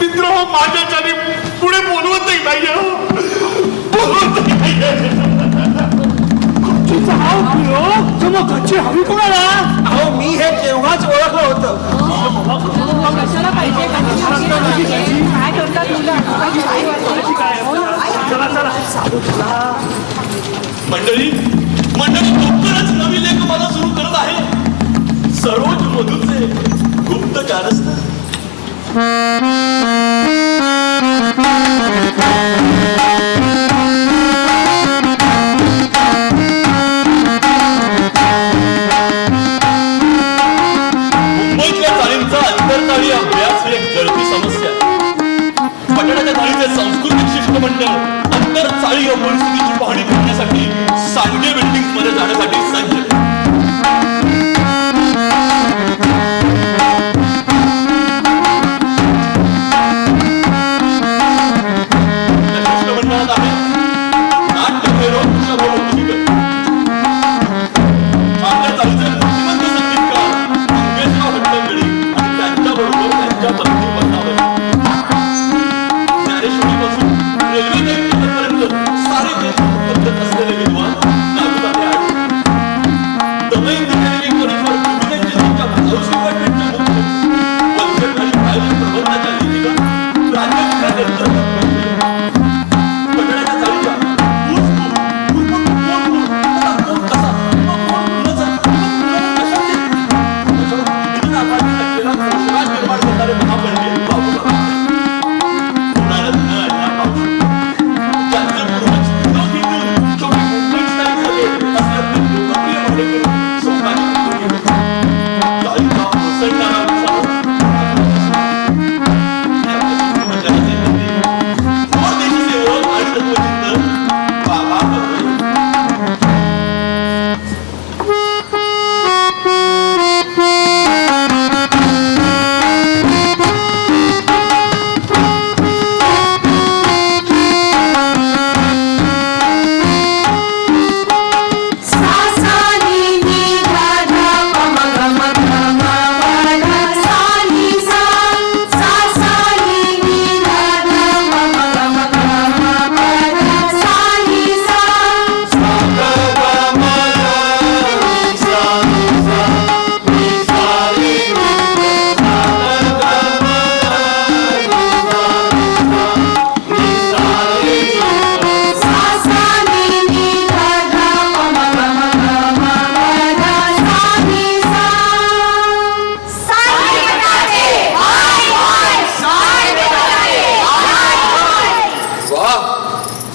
मित्र माझ्याच्याने पुढे बोलवतही नाही. गच्ची हवी कोणाला. अहो मी हे केव्हाच ओळखलं होतं. मंडळी लवकरच नवी लेख मला सुरू करत आहे. सरोज मधूचे गुप्त कारस्थान. मुंबईतल्या चाळींचा अंतरचाळी अभ्यास ही एक जळती समस्या आहे. पटणाच्या चाळीचे सांस्कृतिक शिष्टमंडळ अंतरचाळी या परिस्थितीची पाहणी करण्यासाठी सांडगे बिल्डिंग मध्ये जाण्यासाठी सज्ज. शिष्टमंडळात आहे नाट्यभैरव वृषभदेव मुदगल, आपल्या चाळीचे बुद्धिमंत संगीतकार मंगेशराव हट्टंगडी आणि त्यांच्याबरोबर त्यांच्या पत्नी पद्मावती. ज्ञानेश्वरीपासून रेल्वे पर्यंत सारे पद्धत असलेले विद्वान नागुताते आढळले. दमयंती केलेली परिवार विविधतेच्या हाऊस डिपार्टमेंटच्या मुख्य वंशज आणि प्रायोजित प्रबंधाच्या लेखिका प्राध्यापिका पटणाच्या चाळीच्या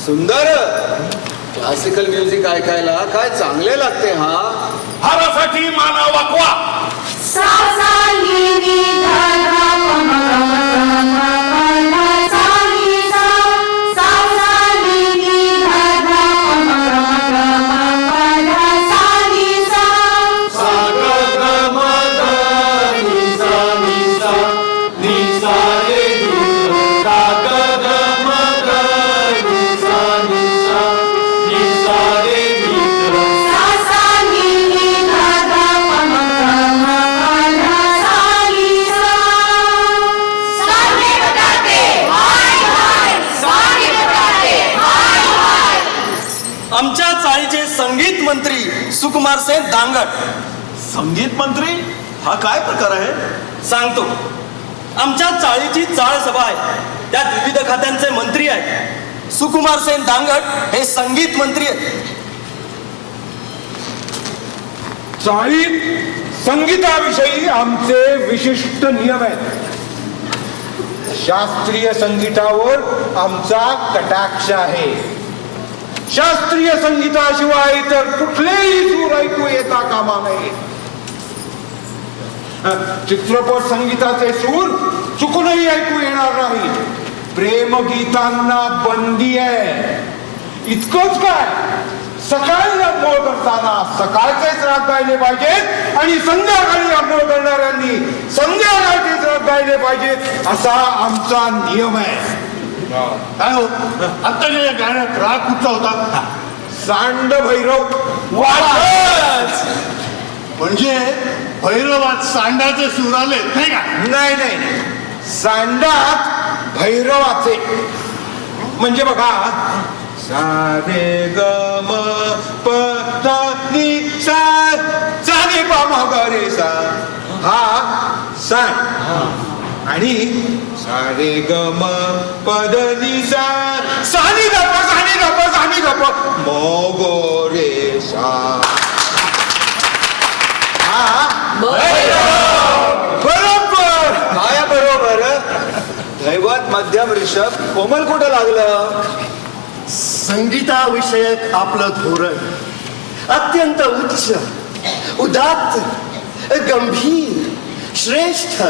सुंदर क्लासिकल म्युझिक ऐकायला काय चांगले लागते. हारासाठी माना वाकवा. Sa sa आमच्या चाळीचे संगीत मंत्री सुकुमार सेन दांगट. संगीत मंत्री हा काय प्रकार आहे? सांगतो. आमच्या चाळीची चाळ सभा आहे, त्यात विविध खात्यांचे मंत्री आहेत. सुकुमार सेन दांगट हे संगीत मंत्री आहेत. चाळीत संगीताविषयी आमचे विशिष्ट नियम आहेत. शास्त्रीय संगीतावर आमचा कटाक्ष आहे. शास्त्रीय संगीताशिवाय इतर कुठलेही सूर ऐकू येता कामा नये. चित्रपट संगीताचे सूर चुकूनही ऐकू येणार नाही. प्रेमगीतांना बंदी आहे. इतकंच काय, सकाळी अंघोळ करताना सकाळचेच राग गायले पाहिजेत आणि संध्याकाळी अंघोळ करणाऱ्यांनी संध्याकाळचेच राग गायले पाहिजेत असा आमचा नियम आहे. काय हो आता जे गाण्यात राग कुठचा होता? सांड भैरव. म्हणजे भैरवात सांडाचे सूर आले नाही का? नाही नाही नाही, सांडात भैरवाचे. म्हणजे बघा, सा रे ग म प ध नि सा, सा रे प म ग रे सा, हा सांड. आणि सा रे ग म प ध नि सा, सा नि ग प, सा नि ग प, सा नि ग प, म ग रे सा. बरोबर. काय बरोबर? दैवत मध्यम ऋषभ कोमल कुठं लागलं? संगीताविषयक आपलं धोरण अत्यंत उच्च, उदात्त, गंभीर, श्रेष्ठ,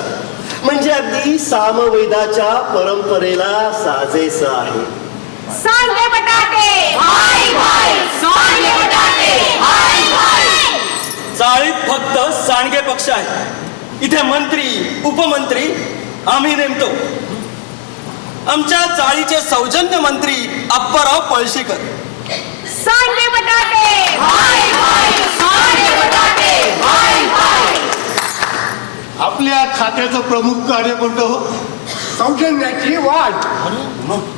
म्हणजे अगदी सामवेदाच्या परंपरेला साजेसं आहे. सांडगे बटाटे हाय हाय, सांडगे बटाटे हाय हाय. चाळीत फक्त सांडगे पक्ष आहे. इथे मंत्री उपमंत्री आम्ही नेमतो. आमच्या चाळीचे सौजन्य मंत्री अप्पाराव पळशीकर. सांडगे बटाटे हाय हाय, सांडगे बटाटे हाय हाय. आपल्या खात्याचं प्रमुख कार्य कोणतं हो? सौजन्याची वाढ.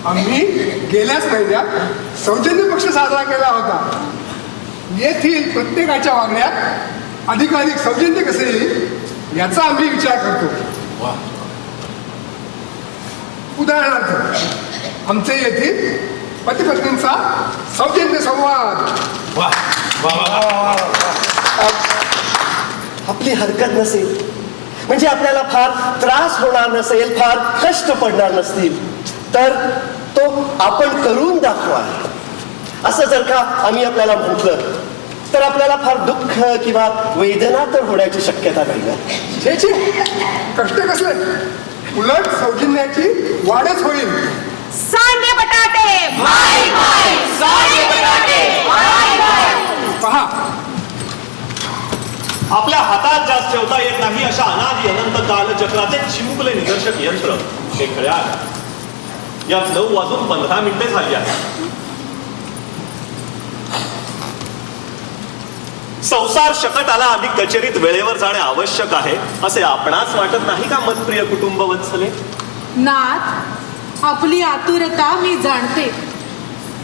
आम्ही गेल्याच महिन्यात सौजन्य पक्ष साजरा केला होता. येथील प्रत्येकाच्या वागण्यात अधिकाधिक सौजन्य कसे येईल याचा आम्ही विचार करतो. उदाहरणार्थ, आमचे येथील पती-पत्नींचा सौजन्य संवाद. आपली हरकत नसेल, म्हणजे आपल्याला फार त्रास होणार नसेल, फार कष्ट पडणार नसतील, तर तो आपण करून दाखवा असं जर का आम्ही आपल्याला म्हटलं तर आपल्याला फार दुःख किंवा वेदना तर होण्याची शक्यता नाही. छे छे, कष्ट कसले, उलट सौजन्याची वाढच होईल. सांडगे बटाटे हाय हाय, सांडगे बटाटे हाय हाय. पहा, आपल्या हातात जास्त ठेवता येत नाही अशा अनादि अनंत कालचक्राचे चिमुकले निदर्शक यंत्र हे घड्याळ. यात 9:15 झाली आहे. संसार शकटाला आधी कचेरीत वेळेवर जाणे आवश्यक आहे असे आपणास वाटत नाही का मतप्रिय कुटुंब वत्सले? नाथ, आपली आतुरता मी जाणते,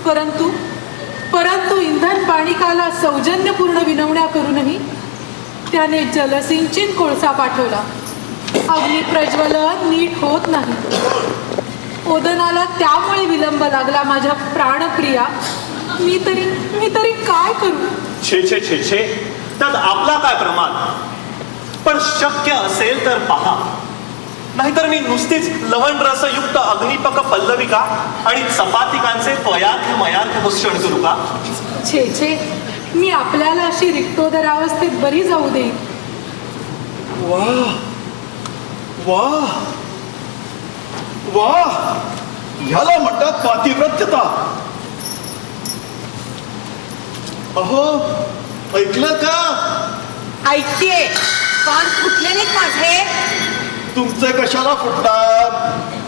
परंतु इंधन पाणिकाला सौजन्यपूर्ण विनवण्या करूनही त्याने जलसिंचित कोळसा पाठवला. अग्निप्रज्वलन नीट होत नाही. ओदनाला त्यामुळे विलंब लागला. माझ्या प्राणप्रिया, मी तरी काय करू? छे छे छे छे, त्यात आपला काय प्रमाण. पण शक्य असेल तर पहा, नाहीतर मी नुसतीच लवण रसयुक्त अग्निपक पल्लविका आणि चपातिकांचे पयार्थ मयार्थ भक्षण करू का? छे छे, मी आपल्याला अशी रिक्तोदरावस्थेत बरी जाऊ देईन. वाह वाह वाह, ह्याला म्हणतात पातिव्रत्यता. अहो, ऐकलं का? ऐकतेय. कान फुटले नाहीत माझे. तुमचे कशाला फुटतात?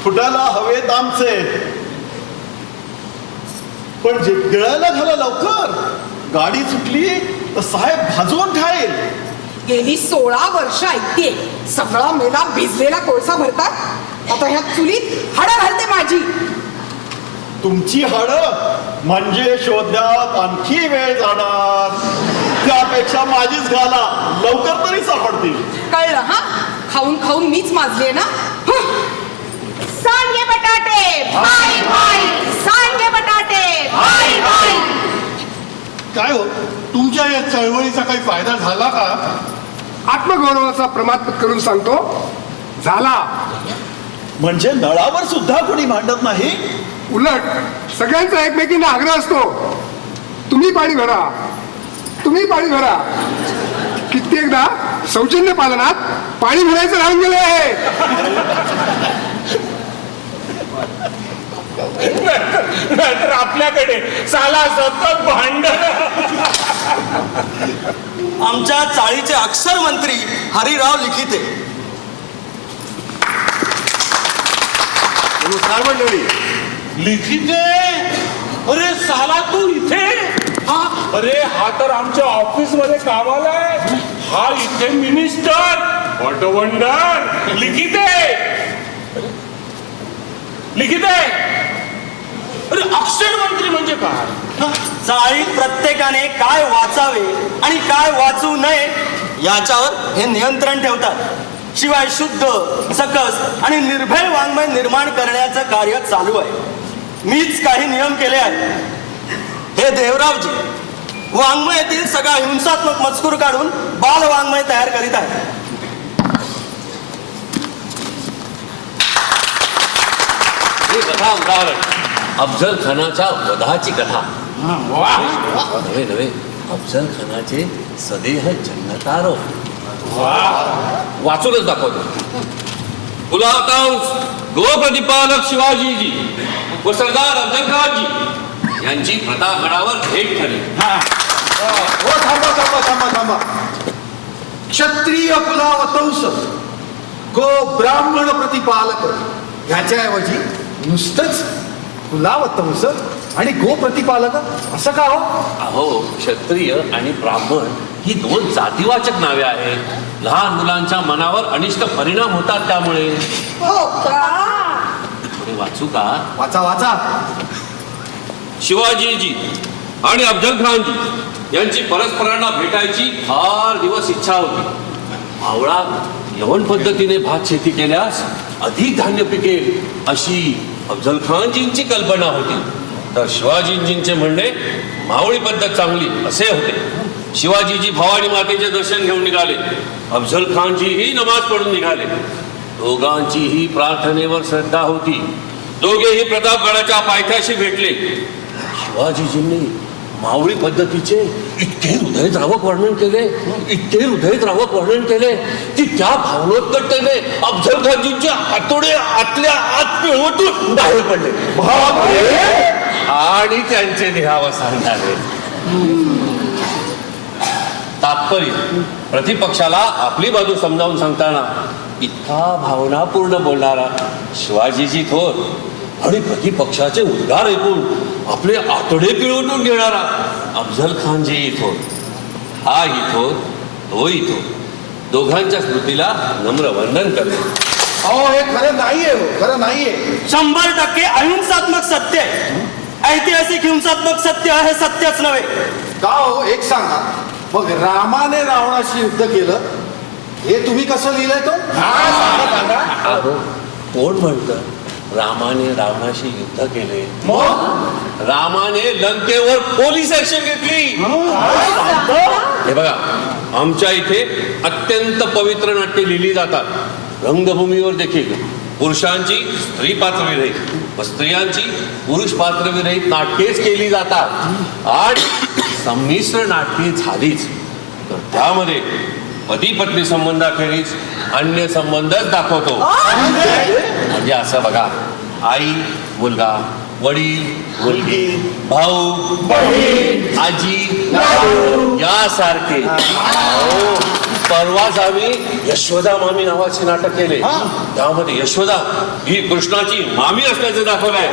फुटायला हवेत आमचे. पण जे गिळायला घाला लवकर. गाडी सुटली तर साहेब भाजवून ठेईल. गेली 16 वर्ष ऐकतेय. सगळा मेला भिजलेला कोळसा भरतात. आता ह्या चुलीत हाडं घालते माझी. तुमची हाडं म्हणजे शोधण्यात आणखी वेळ जाणार. त्यापेक्षा माझीच घाला, लवकर तरी सापडतील. कळलं हा? खाऊन खाऊन मीच माजलीये ना. सांगे बटाटे भाई भाई, सांगे बटाटे भाई भाई. काय हो, तुमच्या या चळवळीचा काही फायदा झाला का? आत्मगौरवाचा प्रमाण करून सांगतो, झाला. म्हणजे नळावर सुद्धा कोणी भांडत नाही. उलट सगळ्यांचा एकमेकींना आग्रह असतो, तुम्ही पाणी भरा, तुम्ही पाणी भरा. कित्येकदा सौजन्य पालनात पाणी भरायचं राहून गेले आहे. नाहीतर आपल्याकडे साला सतत भांडण. आमच्या चाळीचे अक्षर मंत्री हरिराव लिखिते. नमस्कार मंडळी. लिखिते, अरे साला तू इथे? हा, अरे हा तर आमच्या ऑफिस मध्ये कामाला आहे. हा इथे मिनिस्टर. What a wonder. लिखिते, लिखिते, अरे अक्षर मंत्री म्हणजे काय? चाळीत प्रत्येकाने काय वाचावे आणि काय वाचू नये याच्यावर हे नियंत्रण ठेवतात. शिवाय शुद्ध, सकस आणि निर्भय वाङ्मय निर्माण करण्याचं कार्य चालू आहे. मीच काही नियम केले आहेत. हे देवरावजी वाङ्मयातील सगळा हिंसात्मक मजकूर काढून बाल वाङ्मय तयार करीत आहेत. ही कथा उदाहरण अफजल खानाच्या वधाची कथा. नव्हे नव्हे, अफजल खानाचे सदेह जन्नतारोह. वाचूनच दाखवतो. कुलावतांश गोप्रतिपालक शिवाजीजी व सरदार अफजल खानजी यांची प्रतापगडावर भेट झाली. हो, थांबा थांबा थांबा थांबा. क्षत्रिय कुलावतंस, गो ब्राह्मण प्रतिपालक ह्याच्याऐवजी नुसतंच कुलावतंस आणि गो प्रतिपालक असं का हो? अहो, क्षत्रिय आणि ब्राह्मण ही दोन जातीवाचक नावे आहेत. लहान मुलांच्या मनावर अनिष्ट परिणाम होतात. त्यामुळे थोडे वाचू का? वाचा वाचा. शिवाजीजी आणि अफजल खानजी यांची परस्परांना भेटायची फार दिवस इच्छा होती. मावळा यवन पद्धतीने भात शेती केल्यास अधिक धान्य पिकेल अशी अफजल खानजींची कल्पना होती. तर शिवाजींजींचे म्हणणे मावळी पद्धत चांगली असे होते. शिवाजीजी भवानी मातेचे दर्शन घेऊन निघाले. अफजल खानजीही नमाज पढून निघाले. दोघांचीही प्रार्थनेवर श्रद्धा होती. दोघेही प्रतापगडाच्या पायथ्याशी भेटले. शिवाजीजींनी मावळी पद्धतीचे इतके हृदयद्रावक वर्णन केले, इतके हृदयद्रावक वर्णन केले की त्या भावनोत्कटतेने अफजल खानजींच्या हातोडे आतल्या आत पिळवटून बाहेर पडले. आणि त्यांचे देहावसान झाले. तात्पर्य, प्रतिपक्षाला आपली बाजू समजावून सांगताना इतका भावनापूर्ण बोलणारा शिवाजीजी थोर आणि प्रतिपक्षाचे उद्गार ऐकून आपले आतडे पिळवटून घेणारा अफजल खानजी थोर. हाही थोर, तोही थोर. दोघांच्या स्मृतीला नम्र वंदन करते. अहो, हे खरं नाहीये हो, खरं नाहीये. 100% अहिंसात्मक सत्य आहे. ऐतिहासिक हिंसात्मक सत्य हे सत्यच नव्हे. का हो, एक सांगा, मग रामाने रावणाशी युद्ध केलं हे तुम्ही कसं लिहिलंय तो? अहो, कोण म्हणतं रामाने रावणाशी युद्ध केले? रामाने लंकेवर पोलीस ऍक्शन घेतली. हे बघा, आमच्या इथे अत्यंत पवित्र नाट्य लिहिली जातात. रंगभूमीवर देखील पुरुषांची स्त्री पात्रविरहित व स्त्रियांची पुरुष पात्रविरहित नाटकेच केली जातात. आणि संमिश्र नाटके झालीच तर त्यामध्ये पती पत्नी संबंधाखेरीज अन्य संबंधच दाखवतो. म्हणजे असं बघा, आई मुलगा, वडील मुलगी, भाऊ बहीण, आजी यासारखे. परवाच आम्ही यशोदा मामी नावाचे नाटक केले. त्यामध्ये यशोदा ही कृष्णाची मामी असल्याचं दाखवलं आहे.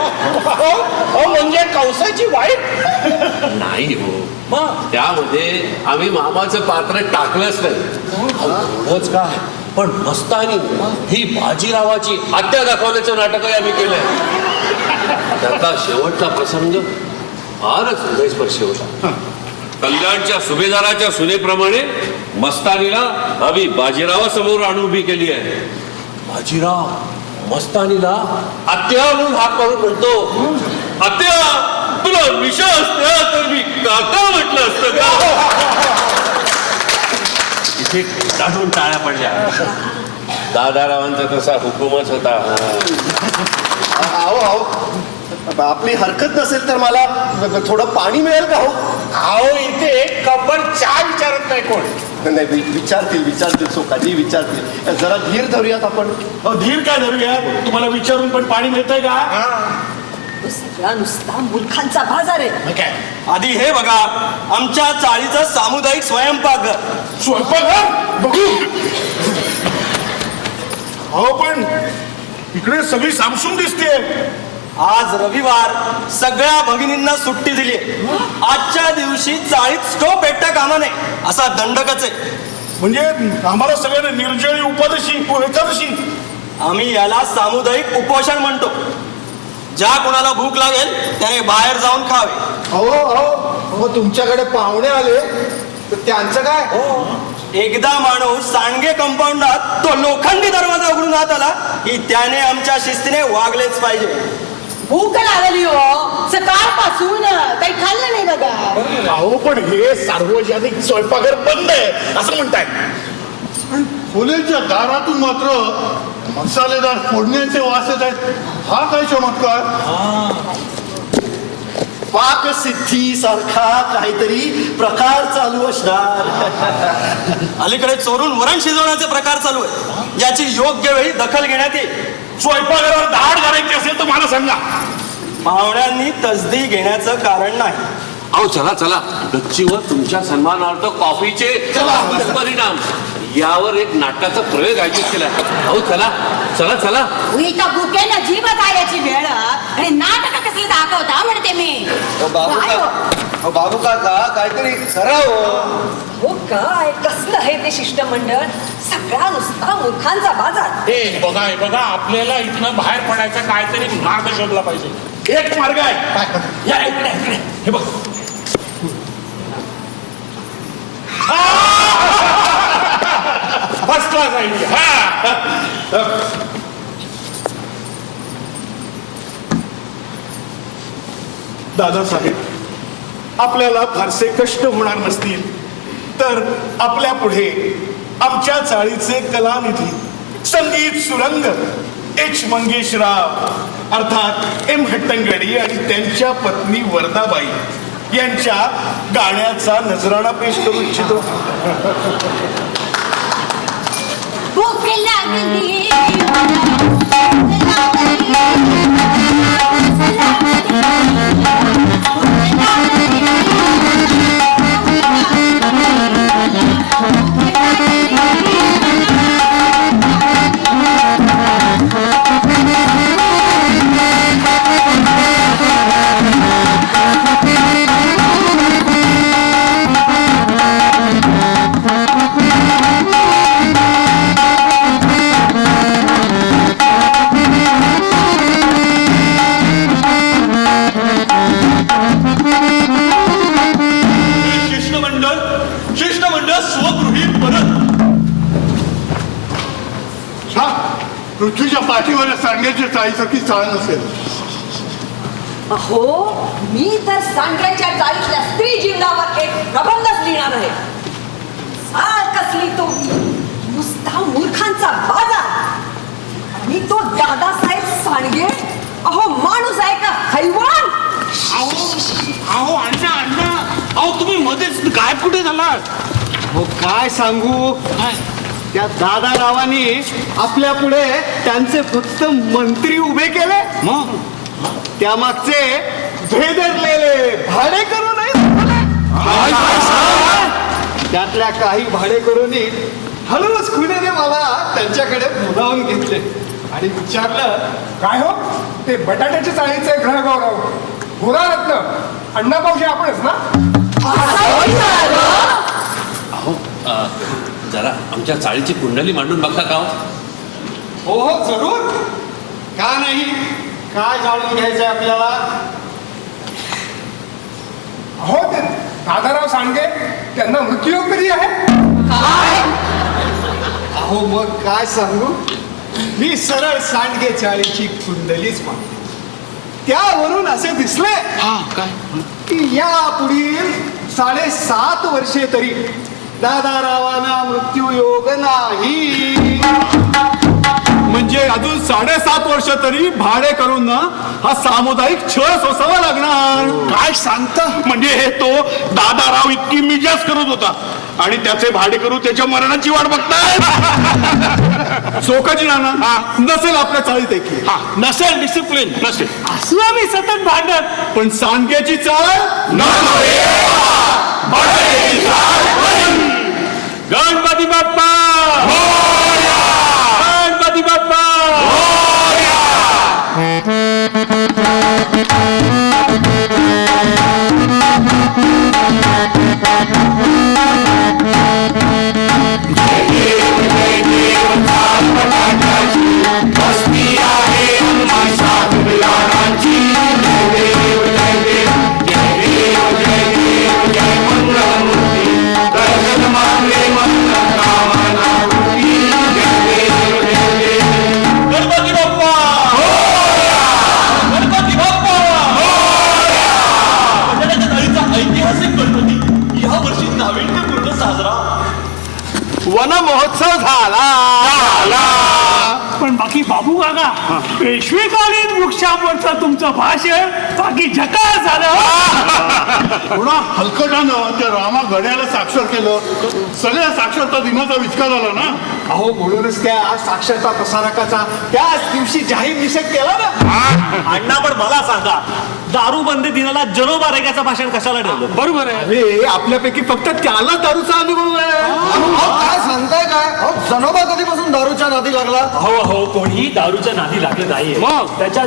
म्हणजे कंसाची वाईट नाही हो, मग त्यामध्ये आम्ही मामाचं पात्र टाकलंच नाही. एवढंच काय, पण मस्तानी ही बाजीरावाची आत्या दाखवल्याचं नाटकही आम्ही केलंय. त्यातला शेवटचा प्रसंग फारच हृदयस्पर्शी होता. कल्याणच्या सुभेदाराच्या सुनेप्रमाणे मस्तानीला आम्ही बाजीरावासमोर आणून उभी केली आहे. बाजीराव मस्तानीला आत्या म्हणून हाक मारून म्हणतो, आत्या तुला विषय असत्या तर मी काका म्हटलं असतं का. इथे दाढून टाळ्या पडल्या. दादारावांचा तसा हुकूमच होता. अहो आपली हरकत नसेल तर मला थोडं पाणी मिळेल का? अहो इथे कब्बर चहा विचारत नाही कोण. नाही विचारतील सोकाजी विचारतील. जरा धीर धरूयात आपण. धीर काय धरूयात? तुम्हाला विचारून पण पाणी मिळतंय का? तो सगळा नुसता मूर्खांचा बाजार आहे. आधी हे बघा, आमच्या चाळीचं सामुदायिक स्वयंपाकघर. स्वयंपाकघर बघू. अहो पण इकडे सगळी सामसूम दिसते. आज रविवार, सगळ्या भगिनींना सुट्टी दिली. आजच्या दिवशी चाळीत स्टोव पेटता कामा नये असा दंडकच आहे. म्हणजे आम्हाला सगळ्यांना निर्जळी एकादशी. आम्ही याला सामुदायिक उपोषण म्हणतो. ज्या कोणाला भूक लागेल त्याने बाहेर जाऊन खावे. हो तुमच्याकडे पाहुणे आले तर त्यांचं काय? एकदा माणूस सांडगे कंपाऊंडात तो लोखंडी दरवाजा उघडून आत आला की त्याने आमच्या शिस्तीने वागलेच पाहिजे. भूक लागली हो, सकाळपासून काही खाल्लं नाही बघा. अहो पण हे सार्वजनिक स्वयंपाकघर बंद आहे असं म्हणताय. खोलीच्या दारातून मात्र मसालेदार फोडण्यांचे वास येत आहेत. हा काय चमत्कार? पाकसिद्धी सारखा काहीतरी प्रकार चालू असणार. अलीकडे चोरून वरण शिजवण्याचे प्रकार चालू आहे. याची योग्य वेळी दखल घेण्यात येईल. स्वयंपाकघरावर धाड घालायची असेल तर मला सांगा. पाहुण्यांनी तसदी घेण्याचं कारण नाही. अहो चला गच्चीवर तुमच्या सन्मानार्थ कॉफीचे परिणाम यावर एक नाटकाचा प्रयोग आयोजित केला. अहो चला इथं भुकेनं जीव जायची वेळ आणि नाटक कसली दाखवता म्हणते मी. बाबू काका काहीतरी करावं. हो काय कसलं आहे ते शिष्टमंडळ? सगळा नुसता मूर्खांचा बाजार. हे बघा आपल्याला इथनं बाहेर पडायचा काहीतरी मार्ग शोधला पाहिजे. एक मार्ग आहे. या इकडे हे बघ. First class idea. दादासाहेब, आपल्याला फारसे कष्ट होणार नसतील तर आपल्या पुढे आमच्या चाळीचे कलानिधी संगीत सुरंग एच मंगेशराव अर्थात एम हट्टंगडी आणि त्यांच्या पत्नी वरदाबाई यांच्या गाण्याचा नजराणा पेश करू इच्छितो. भूक लागली पृथ्वीच्या पाठीवर सांडण्याची चाळीसारखी चाळ नसेल. अहो मी तर सांड्याच्या चाळीतल्या स्त्री जीवनावर एक प्रबंधच लिहिणार आहे. साल कसली तो नुसता मूर्खांचा बाजार. आणि तो दादासाहेब सांडगे अहो माणूस आहे का हैवान? अहो अण्णा अहो तुम्ही मध्येच गायब कुठे झालात? हो काय सांगू, त्या दादारावांनी आपल्या पुढे त्यांचे फक्त मंत्री उभे केले. त्यामागचे भेदरलेले भाडेकरू नाही. त्यातल्या काही भाडेकरूंनी हळूच खुलेने मला त्यांच्याकडे बोलावून घेतले आणि विचारलं, काय हो ते बटाट्याच्या चाळीचे ग्रहगौरव गुरारत्न अण्णाभाऊजी आपणच ना? अहो जरा आमच्या चाळीची कुंडली मांडून बघता का? हो जरूर, का नाही. काय जाणून घ्यायचंय आपल्याला? हो ते दादाराव सांडगे त्यांना मृत्यूयोग कधी आहे? अहो मग काय सांगू, मी सरळ सांडगे चाळीची कुंडलीच पाहतो. त्यावरून असे दिसले की या पुढील 7.5 वर्षे तरी दादारावांना मृत्यूयोग नाही. म्हणजे अजून 7.5 वर्ष तरी भाडे करून ना हा सामुदायिक छळ सोसावा लागणार. काय सांगता? म्हणजे तो दादाराव इतकी मिजाज करत होता आणि त्याचे भाडे करू त्याच्या मरणाची वाट बघताय. सोकाजी नाना नसेल आपल्या चाळीत एकी. नसेल, डिसिप्लिन नसेल, असू आम्ही सतत भांडत, पण सांडग्याची चाळ गणपती बाप्पा, गणपती बाप्पा. वन महोत्सव झाला. पण बाकी बाबू काका, पेशवेकालीन वृक्षावरचा तुमचं भाषण बाकी झकास झालं. थोडा हलकटानं त्या रामा गड्याला साक्षर केलं. सगळ्या साक्षरता दिनाचा विचका झाला ना. अहो म्हणूनच त्या साक्षरता प्रसारकाचा त्याच दिवशी जाहीर निषेध केला ना. अण्णा पण मला सांगा, दारूबंदी दिनाला जनोबा रेग्याचं भाषण कशाला ठेवलं? बरोबर आहे. अरे आपल्यापैकी फक्त त्याला दारूचा अनुभव आहे. काय सांगताय काय? जनोबा कधीपासून दारूच्या नादी लागला? हो कोणीही दारूच्या नादी लागत नाहीये. त्याच्या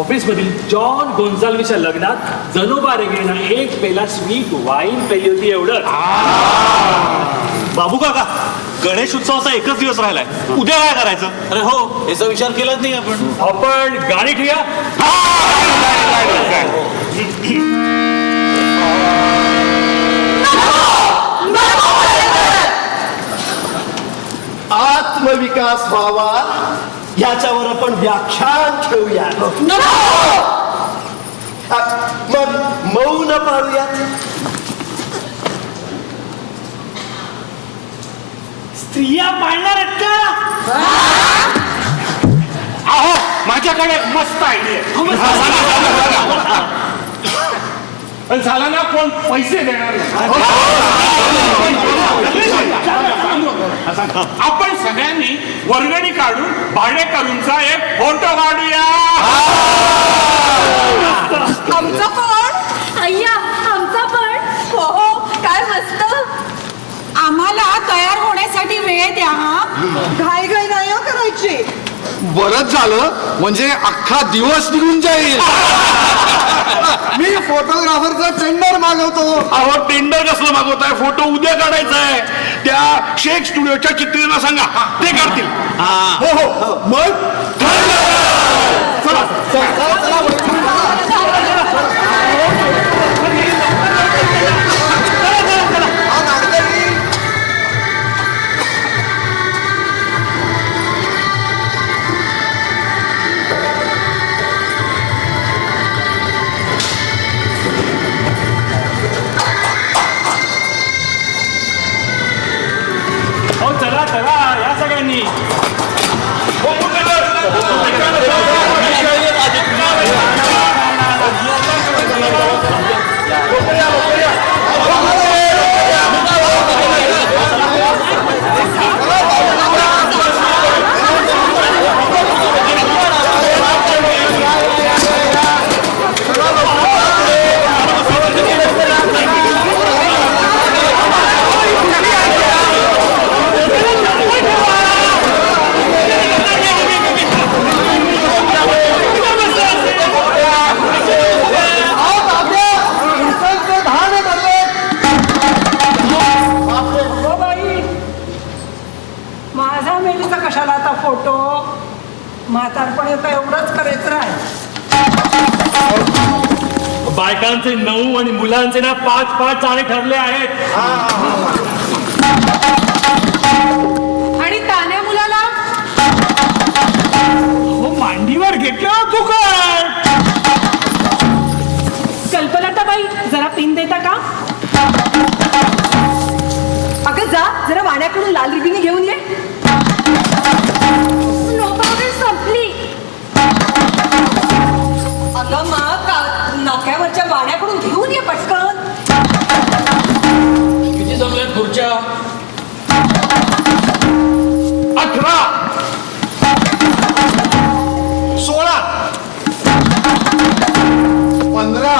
ऑफिस मधील जॉन गोन्झाल्विसच्या लग्नात जनोबा रेगेनं एक पेला स्वीट वाईन पेली होती एवढं. बाबू काका, गणेश उत्सवाचा एकच दिवस राहिलाय, उद्या काय करायचं? अरे हो, याचा विचार केलाच नाही आपण गाणी ठेवूया. आत्मविकास व्हावा याच्यावर आपण व्याख्यान ठेवूया. मग मौन पाळूयात. स्त्रिया पाळणार आहेत का? अहो माझ्याकडे मस्त आयडिया. झाला ना, कोण पैसे देणार आपण सगळ्यांनी वर्गणी काढून भाडेकरूंचा एक फोटो काढूया. आमचा पण अय्या, आमचा पण. हो काय मस्त. आम्हाला तयार होण्यासाठी वेळ द्या. घाई घाई नाही करायची. बरंच झालं, म्हणजे अख्खा दिवस निघून जाईल. मी फोटोग्राफरचा टेंडर मागवतो. अहो टेंडर कसलं मागवताय? फोटो उद्या काढायचा आहे. त्या शेख स्टुडिओच्या चित्रीला सांगा, ते काढतील. हो मग चला चला या सगळ्यांनी. बायकांचे 9 आणि मुलांचे ना 5 चाळे ठरले आहेत. आणि तान्या मुलाला मांडीवर घेतलं तू काय? कल्पनाताबाई जरा पिन देता का? अगं जा जरा वाण्याकडून लाल रिबिनी घेऊन ये. संपली. अगं मग नाक्यावरच्या वाण्याकडून घेऊन ये पटकन. किती जमल्यात खुर्च्या? 18 16 15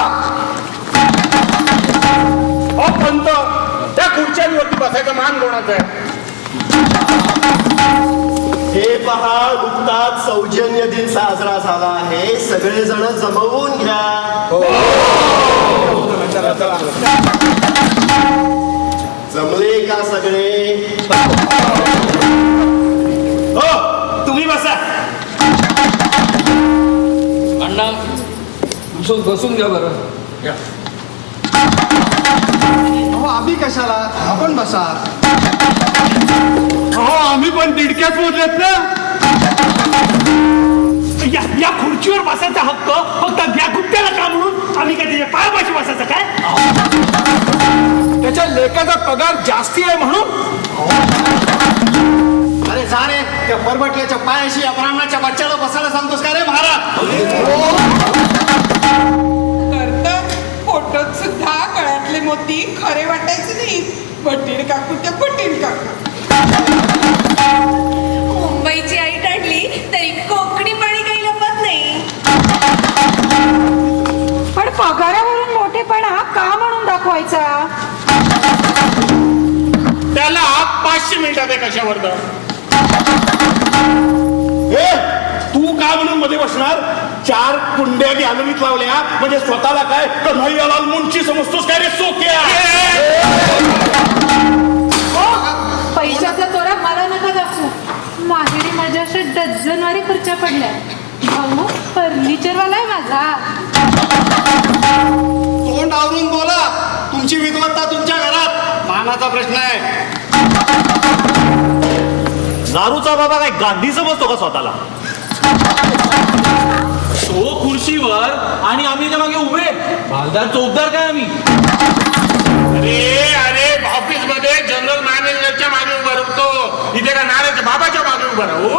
पंत त्या खुर्च्यांवरती बसायचा मान कोणाचा आहे? हे पहा नुकताच सौजन्य दिन साजरा झाला आहे. सगळेजण जमवून घ्या. जमले का सगळे? हो तुम्ही बसा. अण्णा बसून घ्या बरं. या. आम्ही कशाला, आपण बसा. आम्ही पण दिडक्याच मोजलेत ना. या खुर्चीवर बसायचा हक्क फक्त या गुप्त्याला का म्हणून आम्ही काय त्याच्या पायापाशी बसायचं काय? त्याच्या लेखाचा पगार जास्ती आहे म्हणून. अरे जा रे, त्या परबटल्याच्या पायाशी अपराणाच्या बच्चाला बसायला सांगतोस का रे महाराज? फोटोत सुद्धा गळ्यातले मोती खरे वाटायचे नाही. बटीण काकू त्या बटीण काकू. मुंबईची आई टाळली तरी कोकणी पाणी काही लपत नाही. पण पगारावरून मोठेपणा का म्हणून दाखवायचा? त्याला 500 मिनिटात आहे कशावर तू का म्हणून मध्ये बसणार? 4 कुंड्या गॅलरीत लावल्या म्हणजे स्वतःला काय कन्हैयालाल मुंशी समजतोस काय रे सोक्या? पैशाचा तोरा मला नका दाखवू. माहेरी माझ्या अशा डझनवारी खुर्च्या पडल्या. भाऊ फर्निचरवाला आहे माझा. तोंड आवरून बोला. तुमची विद्वत्ता तुमच्या घरात, मानाचा प्रश्न आहे. दारूचा बाबा काय गांधी समजतो का स्वतःला? तो खुर्शीवर आणि आम्ही त्या मागे उभे. भालदार चौकदार काय आम्ही? अरे ऑफिस मध्ये जनरल मॅनेजरच्या मागे उभा राहतो. इथे का नारायणच्या बाबाच्या मागे उभा राहू?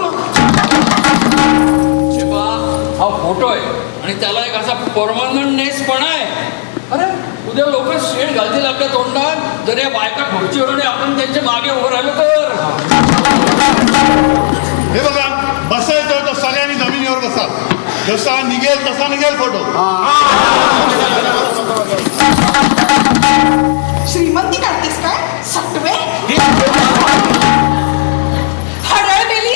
हा फोटो आहे आणि त्याला एक असा परमनंट नेस पण आहे. अरे उद्या लोक शेड घालतील आपल्या तोंडात जर या बायका खुर्चीवर आणि आपण त्यांच्या मागे उभं राहिलो तर. हे बघा, बसायचं तर सगळ्यांनी जमिनीवर बसा. जसा निघेल तसा निघेल फोटो. श्रीमंती काढतेस काय सटवे? हडळ मेली.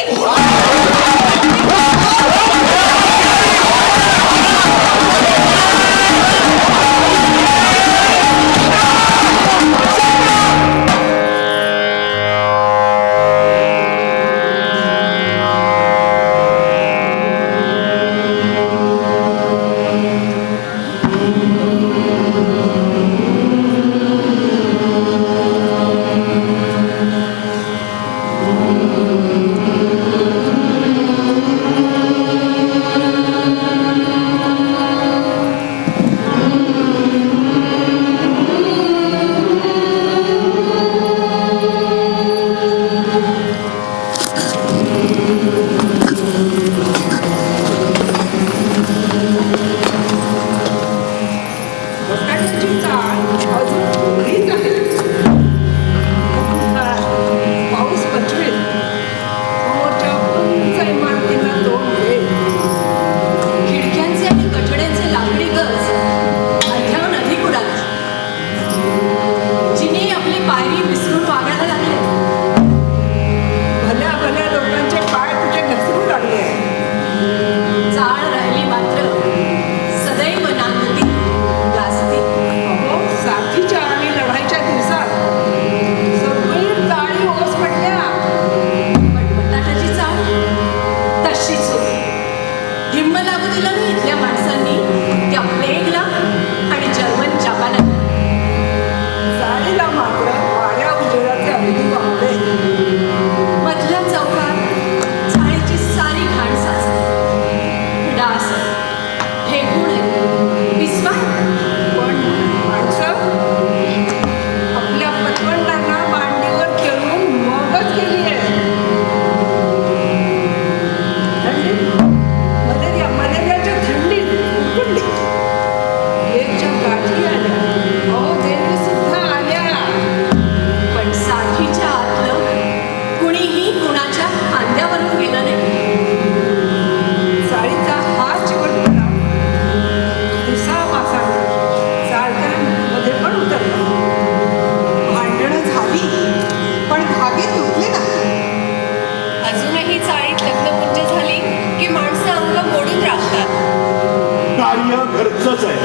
कार्य घरचंच आहे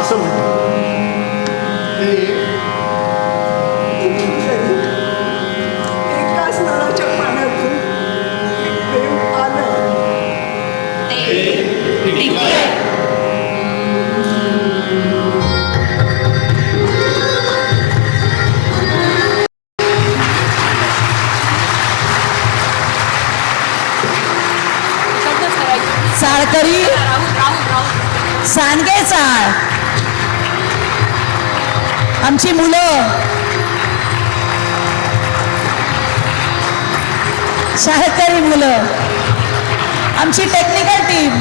असं म्हणतात. एकाच नळाच्या पाण्यातून एक प्रेम आलं. चाळकरी सांडगे चाळ आमची मुलं शाळकरी मुलं आमची टेक्निकल टीम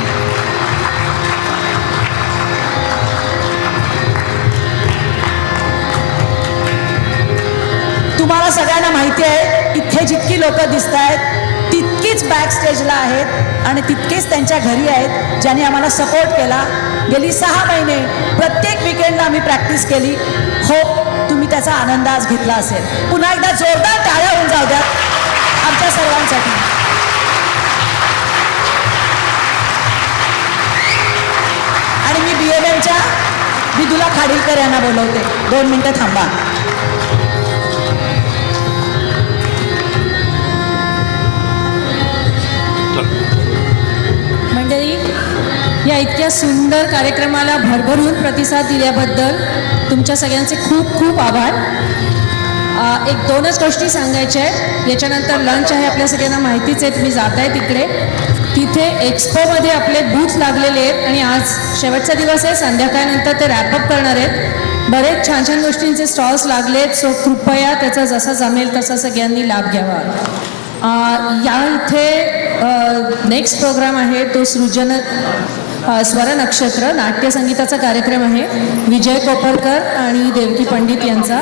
तुम्हाला सगळ्यांना माहिती आहे इथे जितकी लोक दिसत आहेत तितकीच बॅक स्टेजला आहेत आणि तितकेच त्यांच्या घरी आहेत ज्यांनी आम्हाला सपोर्ट केला. गेली 6 महिने प्रत्येक विकेंडला आम्ही प्रॅक्टिस केली. हो तुम्ही त्याचा आनंद आज घेतला असेल. पुन्हा एकदा जोरदार टाळ्या होऊन जाऊ द्या आमच्या सर्वांसाठी. आणि मी BMMच्या विदुला खाडीलकर यांना बोलवते. 2 मिनिटं थांबा. मंडळी, या इतक्या सुंदर कार्यक्रमाला भरभरून प्रतिसाद दिल्याबद्दल तुमच्या सगळ्यांचे खूप खूप आभार. 1-2च गोष्टी सांगायच्या आहेत. याच्यानंतर लंच आहे, आपल्या सगळ्यांना माहितीच आहे. तुम्ही जात आहे तिकडे. तिथे एक्स्पोमध्ये आपले बूथ लागलेले आहेत आणि आज शेवटचा दिवस आहे. संध्याकाळनंतर ते रॅपअप करणार आहेत. बरेच छान छान गोष्टींचे स्टॉल्स लागलेत. सो कृपया त्याचा जसा जमेल तसा सगळ्यांनी लाभ घ्यावा. या इथे नेक्स्ट प्रोग्राम आहे तो स्वर नक्षत्र नाट्यसंगीताचा कार्यक्रम आहे. विजय कोपरकर आणि देवकी पंडित यांचा.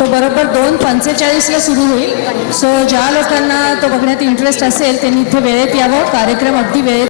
तो बरोबर 2:45ला सुरू होईल. सो ज्या लोकांना तो बघण्यात इंटरेस्ट असेल त्यांनी इथे वेळेत यावं. कार्यक्रम अगदी वेळेत